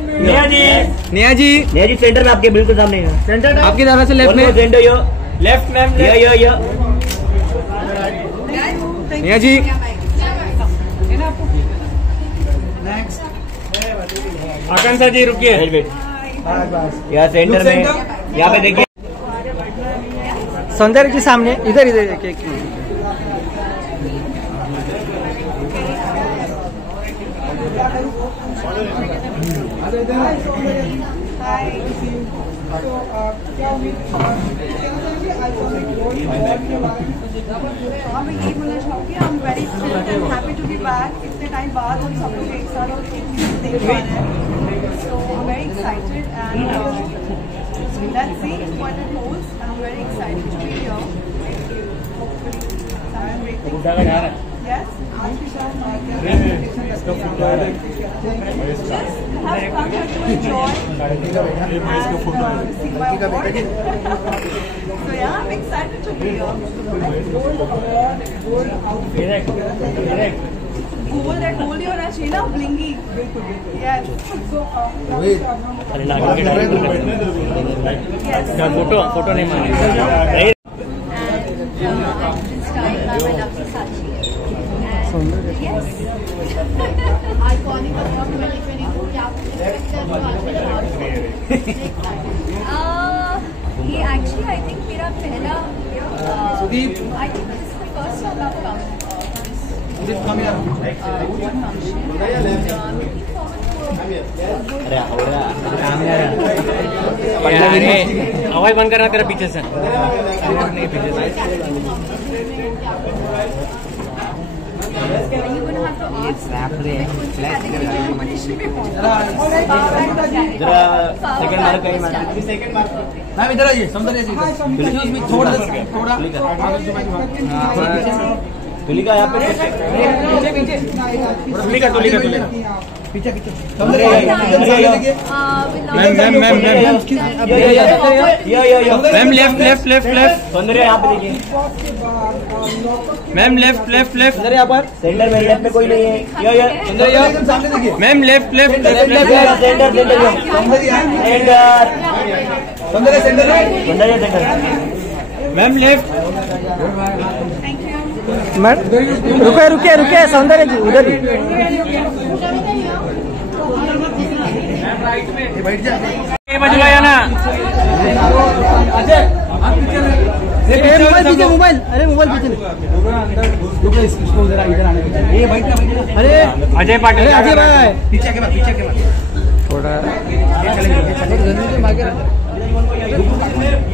नेहा जी सेंटर में आपके बिल्कुल सामने है। सेंटर आपकी तरफ से लेफ्ट में सेंटर यो लेफ्ट मैम यो नेहा जी आकांक्षा जी रुकिए। यहाँ सेंटर में यहाँ पे देखिए। सौंदर्य के सामने इधर देखिए। मैं यही बोलना चाहूँगी I am very happy to be back. इतने टाइम बाद हम सब लोग एक साथ और देख पा रहे हैं। So I am very excited and let's see what it holds. I am very excited to be here. Hopefully something great. Yes have come here to enjoy and see my award. So yeah, I'm excited to be here. Gold that gold you are Sheila blingy. Yes. Yes. Photo नहीं मारे। Iconic award 2022 क्या कुछ expect कर ये actually I think मेरा पहला I think this is the first time I've come आवाज बंद करना तेरा पीछे से। मैम इधर आइए। सौंदर्य जी थोड़ा तुलिका यहाँ पे तुलिका पीछे पीछे ma'am left left left left सौंदर्य यहाँ पे देखिए मैम लेफ्ट लेफ्ट लेफ्ट यहाँ पर सेंटर में लेफ्ट में कोई नहीं है सामने देखिए ma'am left left left centre centre centre ma'am left ma'am रुके रुके रुके सौंदर्य जी उधर ही बैठ जा बाजूला या ना मोबाइल पीछे मोबाइल अरे मोबाइल पीछे इसको जरा इधर आने दीजिए ये बैठ ना अरे अजय पाटिल अजय भाई पीछे के बाद थोड़ा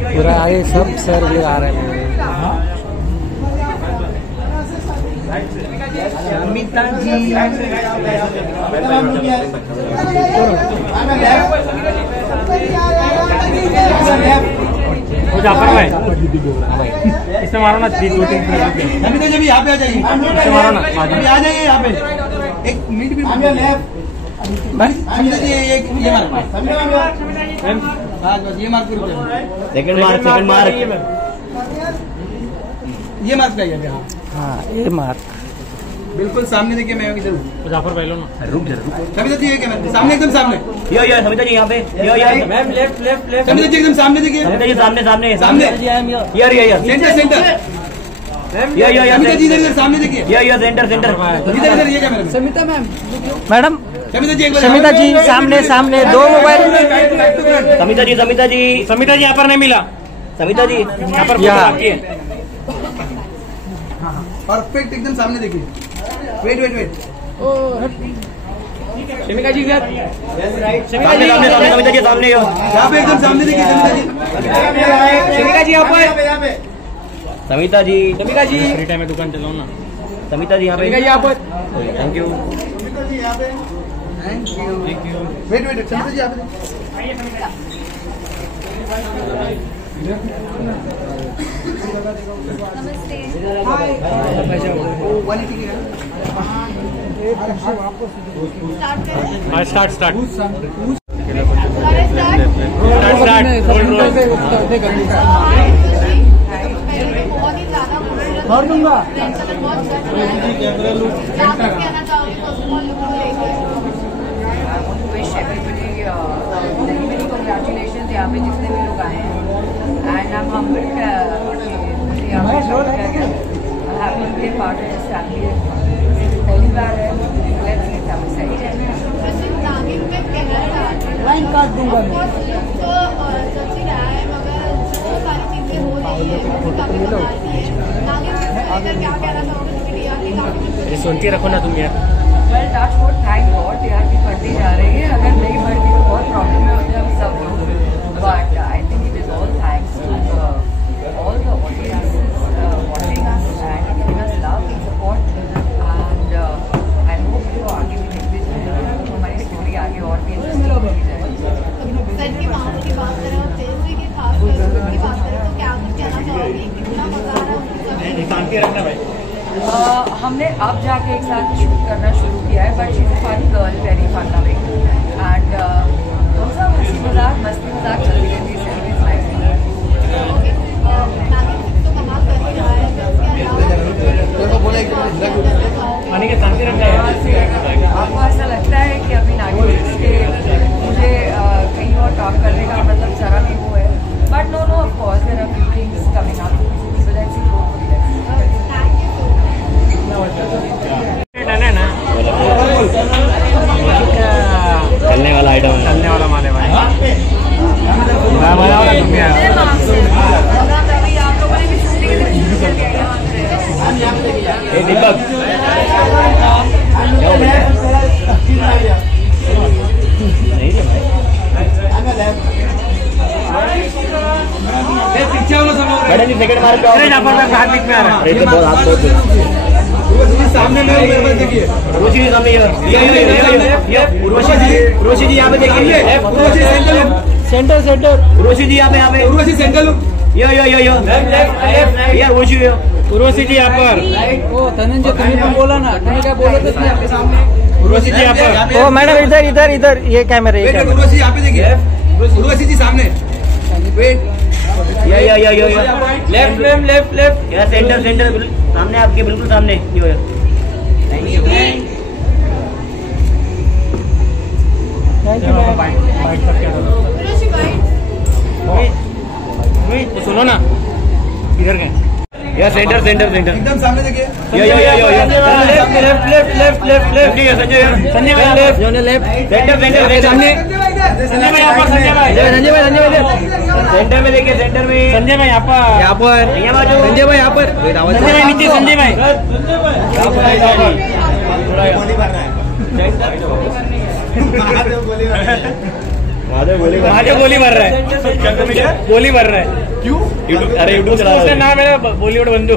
पूरा आगे सब सर भी आ रहे हैं अमिता जी जाफर भाई इससे मारो ना 2-3 अमिता जी यहाँ पे आ जाइए इससे मारो ना आ जाइए यहाँ पे एक मिनट भी अमिता जी ये मार्क हाँ ये मार्क सेकंड मार्क ये मार्क चाहिए हाँ ये मार्क बिल्कुल सामने देखिए मैं इधर जाफर भाई लो ना रुक जा समिता जी ये कैमरा सामने एकदम सामने यो समिता जी यहाँ पे yo ma'am left left left Samita ji एकदम सामने देखिए समिता जी सामने सामने सामने यार centre centre yo Samita ji इधर सामने देखिए यो सेंटर सेंटर इधर इधर ये camera Samita ma'am madam Samita ji एक बार समिता जी सामने सामने दो मोबाइल समिता जी यहाँ पर नहीं मिला समिता जी यहाँ पर आती है परफेक्ट एकदम सामने देखिए वेट वेट वेट शमिका जी इधर सामने समिता जी सामने यहाँ पे एकदम सामने देखिए शमिका जी यहाँ पर समिता जी फ्री टाइम में दुकान चलाओ ना समिता जी यहाँ पे thank you thank you wait wait Samita ji यहाँ पे नमस्ते स्टार्ट बहुत ही ज्यादा और दूंगा कहना चाहोगे wish everybody many many congratulations यहाँ पे जितने भी लोग आए हैं and I'm humbled कि मुझे यहाँ पे join किया गया I'm happy to be a part of this family पहली बार है let's get some excited line काट दूंगा चलती रहा है मगर जो सारी चीजें हो रही है काफी बताती है अगर क्या कहना चाहोगे मीडिया के काफी सुनती रखो ना तुम यार well touch wood thank God यार भी बढ़ती जा रही है अगर नहीं बढ़ती तो बहुत प्रॉब्लम में होते हैं हम सब लोग but I think it is all thanks to all the audiences watching us and giving us love and support and I hope you आगे भी देखते जाए हमारी स्टोरी आगे और भी इंटरेस्टिंग होती जाए सर की मार्क्स की बात करें और तेजस्वी की खास कर की बात करें तो क्या कुछ कहना चाहोगे कितना मजा आ रहा है उनके साथ रखना भाई हमने अब जाके एक साथ शूट करना शुरू किया है but she is a fun girl very fun loving and हम सब हंसी मजाक मस्ती मजाक चलती रहती है सर्विस लाइफ आपको ऐसा लगता है कि अभी नागिन के मुझे कहीं और काम करने का मतलब जरा भी वो है but no of course there are few things coming up so let's see hope for the चलने वाला आइटम है चलने वाला माल है भाई Deepak madam ji second mark हाथ बीच में आ रहा है बहुत हाथ बहुत सामने में देखिए उर्वशी जी सामने उर्वशी जी यहाँ पे देखिए सेंटर उर्वशी जी यहाँ पे उर्वशी सेंटर यो उर्वशी जी यहाँ पर ओ धनंजय तुम्हें बोला ना तुम्हें क्या बोला था आपके सामने उर्वशी जी यहाँ पर। ओ मैडम इधर इधर इधर ये कैमरा उर्वशी यहाँ पे देखिए, उर्वशी जी सामने। वेट, या लेफ्ट लेफ्ट लेफ्ट लेफ्ट, या सेंटर सेंटर सामने, आपके बिल्कुल सामने। सुनो ना, इधर गए, या सेंटर सेंटर सेंटर एकदम सामने देखिए। Left left left left left left, ठीक है संजय भाई लेफ्ट, लेफ्ट सेंटर सेंटर सामने, संजय भाई यहाँ पर, संजय भाई सेंटर में देखिए, सेंटर में संजय भाई यहाँ पर संजय भाई यहाँ पर, संजय भाई नीचे, संजय भाई महादेव गोली मार रहा है, गोली मार रहा है। क्यों? अरे यूट्यूब उसका नाम है बॉलीवुड बंधु।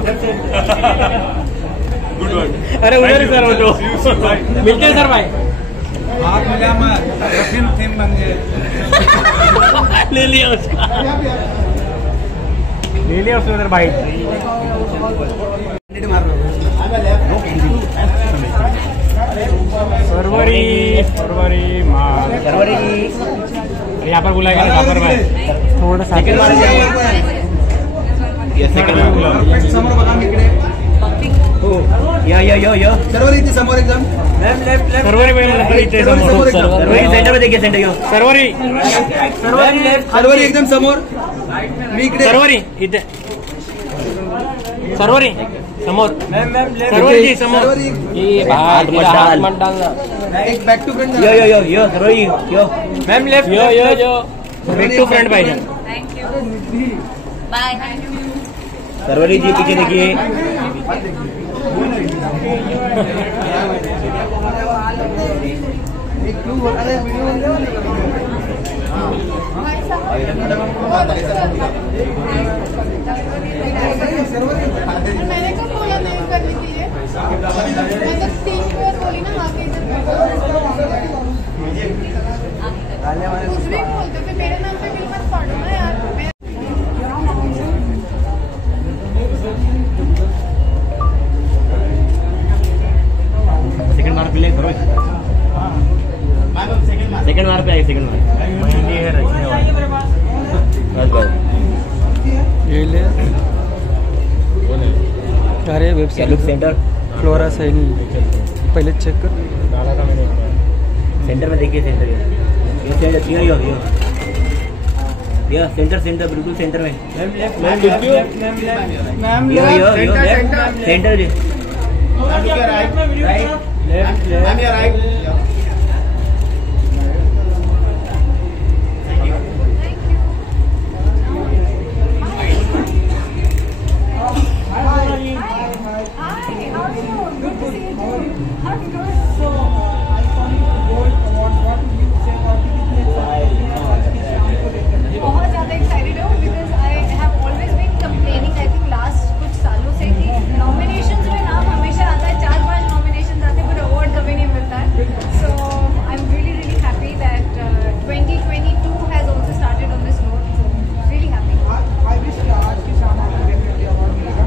Good one. अरे उधर ही सर वो जो मिलते हैं सर भाई, हाथ मिला मत, थीम बन गए। ले लिया उसका, ले लिया उसने उधर भाई। फरवरी फरवरी मार्च फरवरी, यहाँ पर बुलाएगा यहाँ पर भाई, थोड़ा सा सेकंड मार, ये सेकंड मार समोर बघा इकडे। या सर्वरी इथे समोर एकदम लेफ्ट लेफ्ट लेफ्ट, सर्वरी भाई इथे समोर, सर्वरी सेंटर में देखिए, सेंटर यो सर्वरी, सर्वरी एकदम समोर, मी इकडे सर्वरी इथे, सर्वरी समोर, सर्वरी जी समोर, ये हाथ मत डालना, एक back to front. Yo Sarvari yo ma'am left, yo back to front भाई। Thank you, bye. Sarvari ji पीछे देखिए, मैंने कब बोला नहीं करनी चाहिए, मैं तो 3 बार बोली ना आगे कुछ भी बोलते, फिर मेरे नाम पे बिल मत पढ़ो ना यार। सेकंड मार पे ले करो, सेकंड मार पे आए, सेकंड मार ये है रखने वाला, बस ये ले। अरे वेबसाइट लुक सेंटर फ्लोरा सही नहीं, पहले चेक कर, डाला था मैंने सेंटर में देखिए, सेंटर ये सेंटर यो सेंटर सेंटर बिल्कुल सेंटर में, मैम सेंटर जी, बहुत ज़्यादा एक्साइटेड हूँ because I have always been complaining, I think last कुछ सालों से कि नॉमिनेशंस में नाम हमेशा आता है, 4-5 नॉमिनेशंस आते हैं, पर अवार्ड कभी नहीं मिलता है। So I am really really happy that 2022 has also started on this note, so really happy. I wish कि आज की शाम को अवार्ड मिलेगा।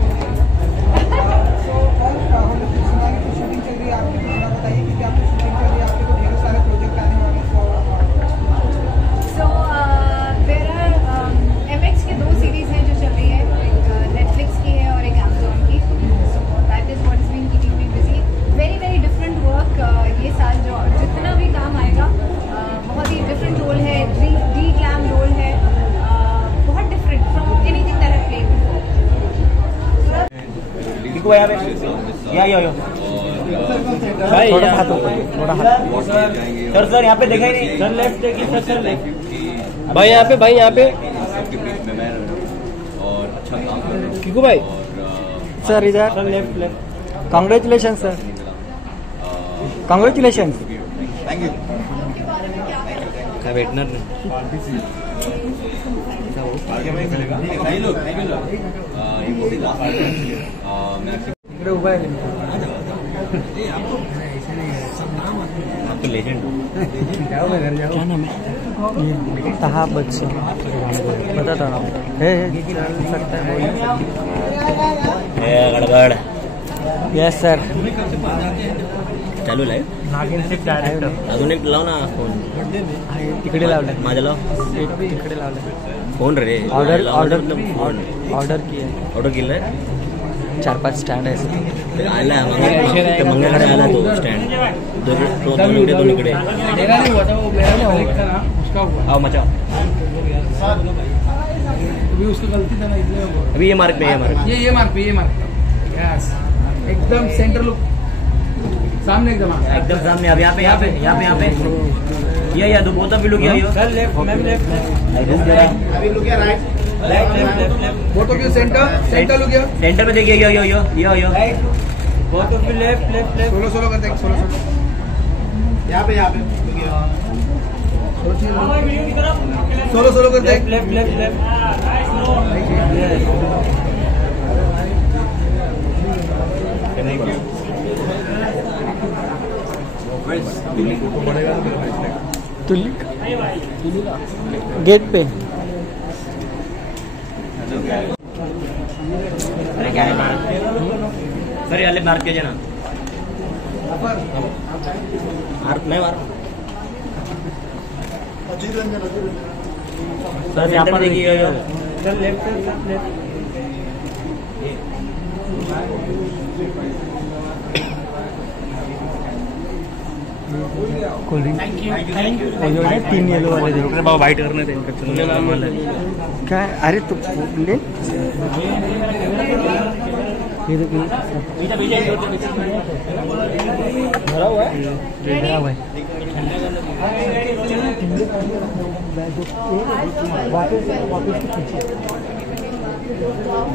सो शूटिंग चल रही है आपकी, थोड़ा बताइए कि क्या शूटिंग चल रही है आपके, तो ढेर सारे प्रोजेक्ट आने वाले हैं। सो देयर आर MX के 2 सीरीज हैं जो चल रही है, एक नेटफ्लिक्स की है और एक Amazon की। So that is what is been keeping me busy, very very different work. ये साल जो जितना भी काम आएगा बहुत ही डिफरेंट रोल है, डी ग्लैम रोल है, बहुत different from anything that I played before. या भाई थोड़ा हाथ, थोड़ा हाथ सर यहाँ पे देखा ही नहीं, सर लेफ्ट देखिए, सर लेफ्ट भाई यहाँ पे, भाई यहाँ पे सबके बीच में मैं रहूं और अच्छा काम करूं। किकू भाई सर इधर, sir left left, congratulation sir, congratulation. Thank you. क्या वेटनर ने इकडे उभा आहे, आपको लेजेंड क्या नाम है ये, तहा बच्चा बताता नाम है, चल सकता है गड़बड़। Yes sir. चालू लाईव्ह नागिन सिक डायरेक्टर अजून एक लाव ना फोन तिकडे लावलाय माझा लाव तिकडे लावलाय फोन रे ऑर्डर केलाय 4-5 स्टँड आहे ते आला मंगळकडे आला तो स्टँड दोन इकडे आओ मचा अभी उसकी गलती था ना इसलिए अभी ये मार्क पे ये मार्क यस एकदम सेंटर लुक सामने एकदम सामने अब यहाँ पे ये दो both of you look here left ma'am left अभी look here right left both of you centre look here centre पे देखिए yo right both of you left solo कर देख सोलो यहाँ पे लुक हियर सोलो कर देख लेफ्ट गेट पे अरे क्या है सर ये मार्क कीजिए ना नहीं मार सर यहाँ पर देखिए लेफ्ट कोल्ड ड्रिंक तीन येलो वाले देखो बाबा वाइट करने थे क्या अरे तो ले भरा हुआ है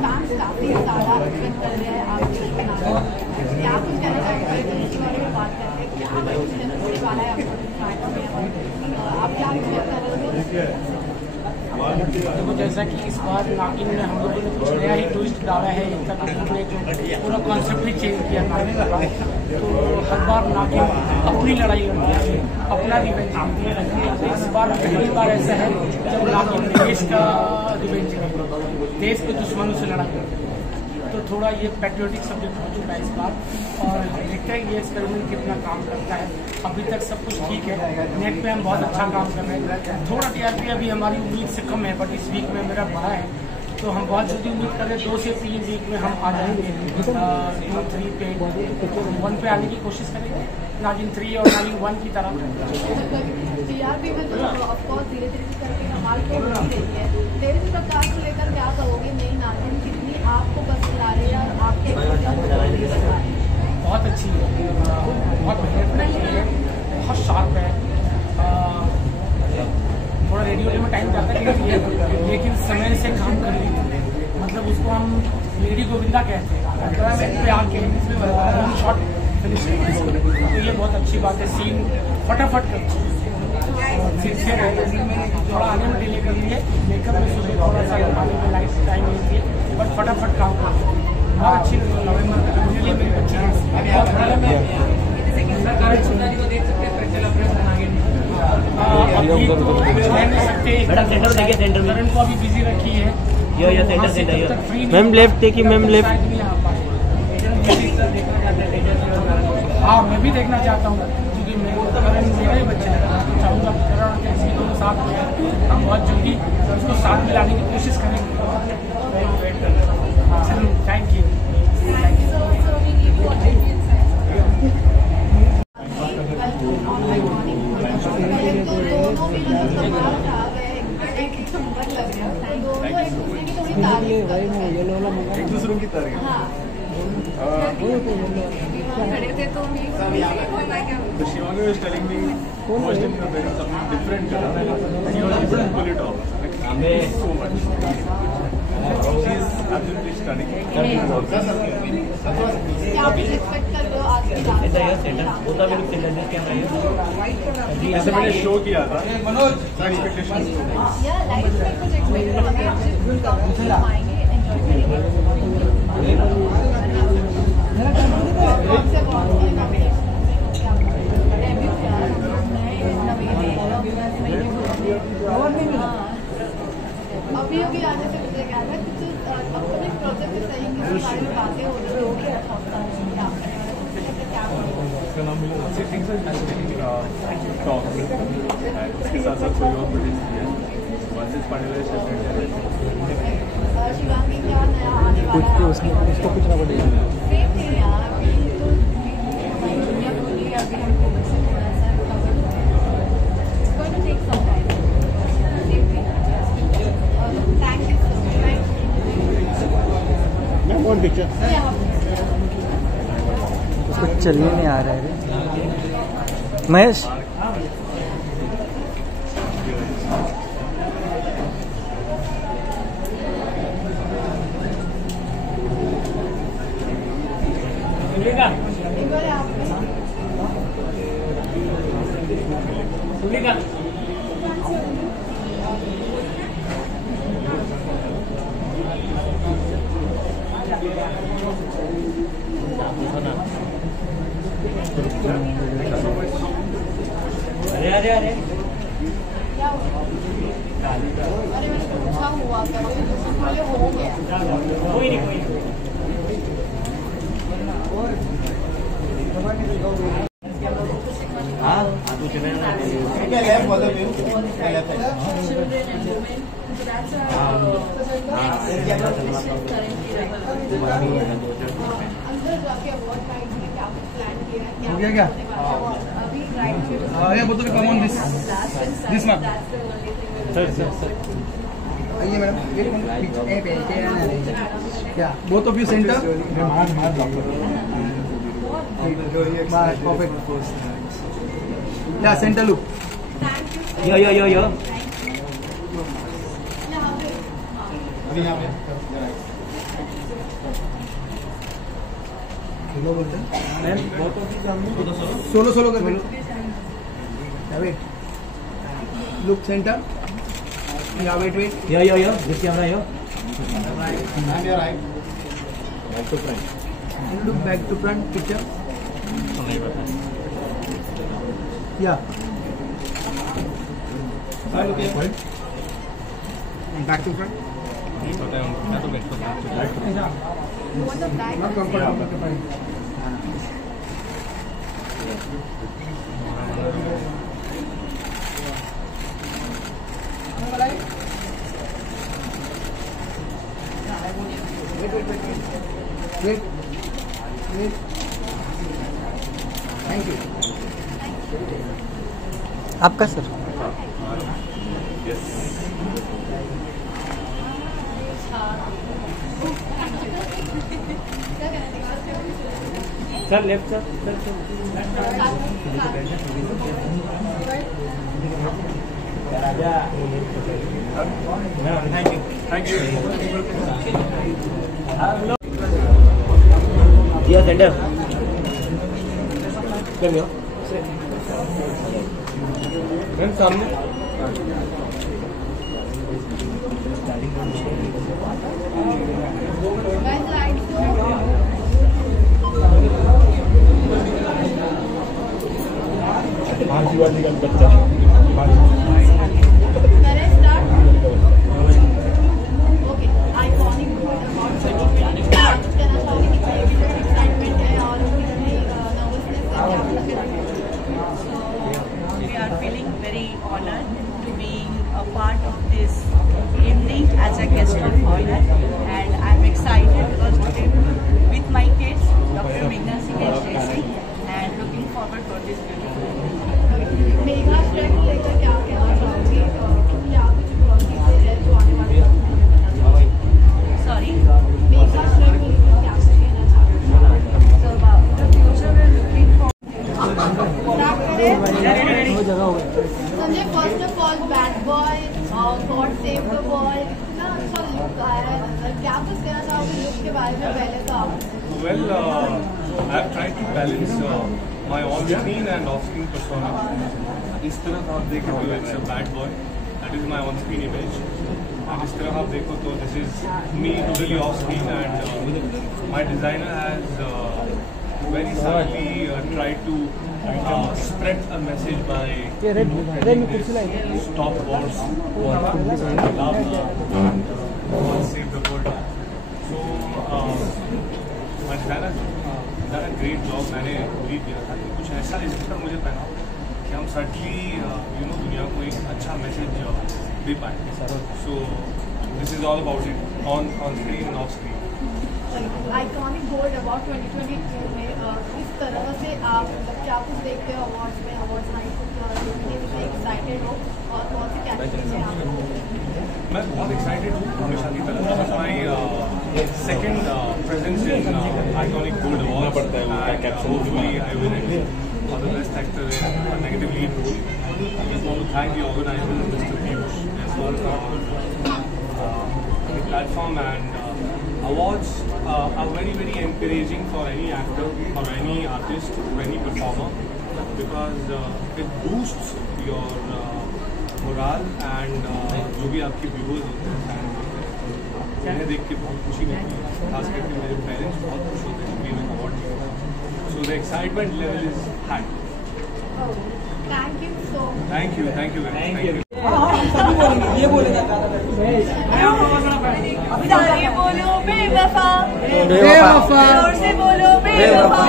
फैंस काफी ज्यादा एक्सपेक्ट कर रहे हैं आपके क्या कुछ कहना चाहेंगे इसके बारे में बात करते हैं क्या कुछ होने वाला है आप क्या एक्सपेक्ट कर रहे हो? देखो जैसा कि इस बार नागिन में हम लोगों ने कुछ नया ही ट्विस्ट डाला है इसका हमने जो पूरा कॉन्सेप्ट ही चेंज किया नागिन का तो हर बार नागिन अपनी लड़ाई लड़ती है अपना रिवेंज लेती है तो इस बार पहली बार ऐसा है जब नागिन देश का रिवेंज देश के दुश्मनों से लड़ा करते तो थोड़ा ये पैट्रियोटिक सब्जेक्ट हो चुका है इस बार और देखते हैं ये एक्सपेरिमेंट कितना काम करता है अभी तक सब कुछ ठीक है नेट पे हम बहुत अच्छा काम कर रहे हैं थोड़ा टीआरपी अभी हमारी उम्मीद से कम है बट इस वीक में मेरा बढ़ा है तो हम बहुत जल्दी उम्मीद कर रहे हैं 2 से 3 वीक में हम आ जाएंगे 2-3 पे 1 पे आने की कोशिश करेंगे नागिन 3 और नागिन 1 की तरह टीआरपी में तो ऑफकोर्स धीरे धीरे करके कमाल तो हो रही है तेरे प्रकाश को लेकर क्या कहोगे नई नागिन कितनी आपको पसंद आ रही है और आपके बहुत अच्छी है बहुत मेहनत है बहुत शार्प है थोड़ा रेडियो में टाइम जाता है लेकिन समय से काम कर ली मतलब उसको हम लेडी गोविंदा कहते हैं पे आके शॉट फिनिश तो ये बहुत अच्छी बात है सीन फटाफट करती है सिंसियर है थोड़ा आने में डिले करती है मेकअप में सुबह थोड़ा सा आने में लाइट टाइम मिलती है बट फटाफट काम करती है बहुत अच्छी नवंबर में मेरी अच्छी करण को अभी बिजी रखी है मैम लेफ्ट देखिए मैम लेफ्ट हाँ मैं भी देखना चाहता हूँ क्योंकि करण मेरा ही बच्चा है चाहूँगा करण और कैसी दोनों साथ में हम बहुत जल्दी उसको साथ में लाने की कोशिश करेंगे थैंक यू एक दूसरों की तारीफ खड़े थे तो Shivani was telling me watched him wearing something different and he was able to pull it off so much. She is absolutely stunning. क्या कुछ एक्सपेक्ट कर रहे हो आज की जैसे मैंने शो किया था एक्सपेक्टेशन या लाइफ में कुछ एक्सपेक्ट करोगे आएंगे एंजॉय अभी अभी आने से मुझे क्या है कुछ अपने प्रोजेक्ट से सही बातें हो रही है इसका नाम मिलेगा सिटिंग टॉक एंड इसके साथ साथ कोई और प्रोजेक्ट भी है वर्सेस फाइनलाइज शिवांगी क्या नया आने वाला है उसको कुछ ना पड़ेगा सेम नहीं यार अभी तो दुनिया खुली है अभी हमको बस थोड़ा सा cover it's going to take some time thank you so much ma'am one picture कुछ चलने नहीं आ रहा है महेश अरे अरे अरे क्या हुआ अरे मैंने पूछा हुआ था बोले हो गया कोई नहीं कोई हाँ तो चले ना अंदर जाके अवार्ड नाइट में क्या कुछ प्लान किया है हो गया क्या अभी राइट ये बोल तो come on this ma'am sir आइए मैडम क्या both of you centre perfect या centre look yo yo yo yo solo solo कर वेट लुक सेंटर या wait wait yo yo yo this camera yo look back to front picture या back to front not comfortable. Wait. Thank you. आपका sir sir left sir thank you दिया centre ma'am सामने शिवाजी का बच्चा We are feeling very honored to be a part of this evening as a guest of honor, and I'm excited because today with my kids, Dr. Meghna Singh and Jay Singh, and looking forward for this beautiful evening. Megha track लेकर क्या कहना चाहोगे क्योंकि आप कुछ crossing से है जो आने वाले Sorry. मेघा ट्रैक लेकर क्या कहना चाहोगे So about the future, we're looking for. Sanjay first of all bad boy God save the world इतना अच्छा लुक आया है क्या कुछ कहना चाहोगे लुक के बारे में पहले तो आप Well, I've tried to balance my on-screen and off-screen persona. इस तरह आप देखो तो it's a bad boy. That is my on-screen image. And इस तरह आप देखो तो this is me totally off-screen, and my designer has very subtly tried to spread a message by stop wars, save the world. So my designer done a great job. मैंने उम्मीद किया था कि कुछ ऐसा रिसेप्टर मुझे पहनाओ कि हम सर्टली दुनिया को एक अच्छा मैसेज दे पाए. So this is all about it on screen and off screen. Iconic gold award 2022 में किस तरह से आप क्या कुछ देखते हो अवार्ड्स में, अवार्ड्स नाइट देखने से एक्साइटेड हो और कौन सी कैटेगरी में आप? मैं बहुत एक्साइटेड हूँ हमेशा की तरह. My second presence in iconic gold award पड़ता है. Hopefully I win it for the best actor in a negative lead role. I just want to thank the organizers, Mr. Piyush, as well for the platform, and awards are very, very encouraging for any actor, for any artist, for any performer, because it boosts your morale and जो भी आपके viewers होते हैं उन्हें देख के बहुत खुशी मिलती है. खास करके मेरे पेरेंट्स बहुत खुश होते हैं कि मैं अवार्ड जीता. So the excitement level is high. Thank you so much. Thank you thank you. ये बोलेगा सारे बोलो बेवफा, बेवफा, जोर से बोलो बेवफा,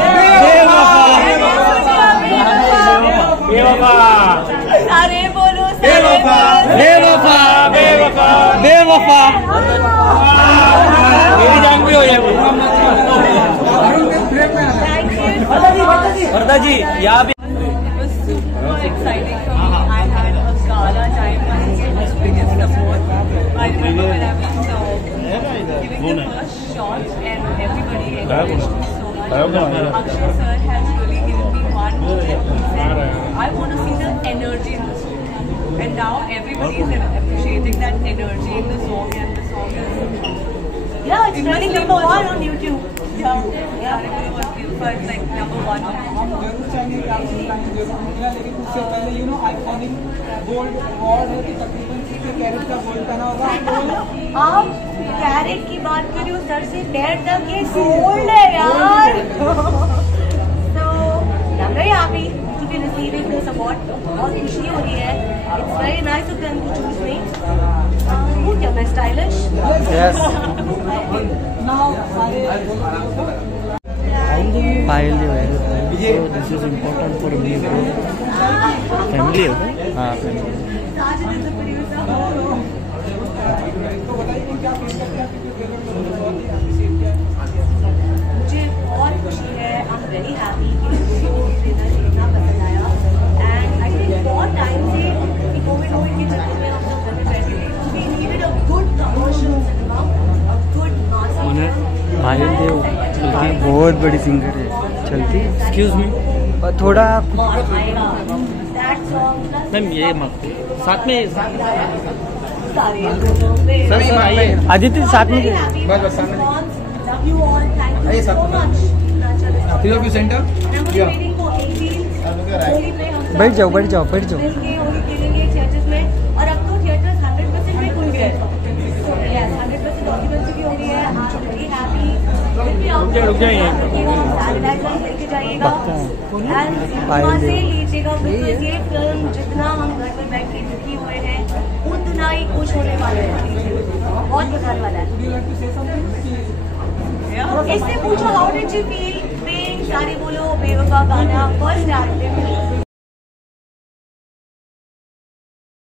बेवफा, सारे बोलो बेवफा, बेवफा, बेवफा, बेवफा. मेरी जान भी हो जाए. वर्दा जी यहाँ भी. Exciting for me. I had a gala time. I was the biggest award. I remember when I was giving the first shot and everybody encouraged me so much. Akshay sir has really given me one moment. He said, I want to see the energy in the song. And now everybody is appreciating that energy in the song, and the song is... Yeah, it's running number 1 on YouTube. Yeah, it's like number 1 on हम जरूर चाहेंगे कि आप जरूर मिला, लेकिन उससे पहले आइकॉनिक गोल्ड अवार्ड है कि तकरीबन 6 कैरेट का गोल्ड पहना होगा. आप कैरेट की बात करें उस सर से पैर तक ये गोल्ड है यार. So I'm very happy to be receiving this award. बहुत खुशी हो रही है. It's very nice of them to choose me. क्या मैं stylish? Yes. Now Payal this is important for me. Family है. हाँ family. Sajid is the producer. मुझे बहुत खुशी है. I'm very happy कि मुझे ट्रेलर इतना पसंद आया. And I think बहुत टाइम से कोविड के चक्कर में हम लोग घर में बैठे थे. We needed a good commercial cinema, a good mass film. पायल देव बहुत बड़ी सिंगर है. चलती. एक्सक्यूज मी थोड़ा मैम ये मत साथ में आदित्य साथ में सेंटर. बैठ जाओ बैठ जाओ बैठ जाओ. और अब तो थिएटर 100% में खुल गए. 100% ऑक्यूपेंसी भी हो गई है. रुक जाइए. सैनिटाइजर लेके जाइएगा एंड वहाँ से लीजिएगा. बिकॉज ये फिल्म जितना हम घर पर बैठ के दुखी हुए हैं उतना ही खुश होने वाले हैं. बहुत बताने वाला है. इससे पूछो how did you feel playing सारे बोलो बेवफा गाना फर्स्ट टाइम.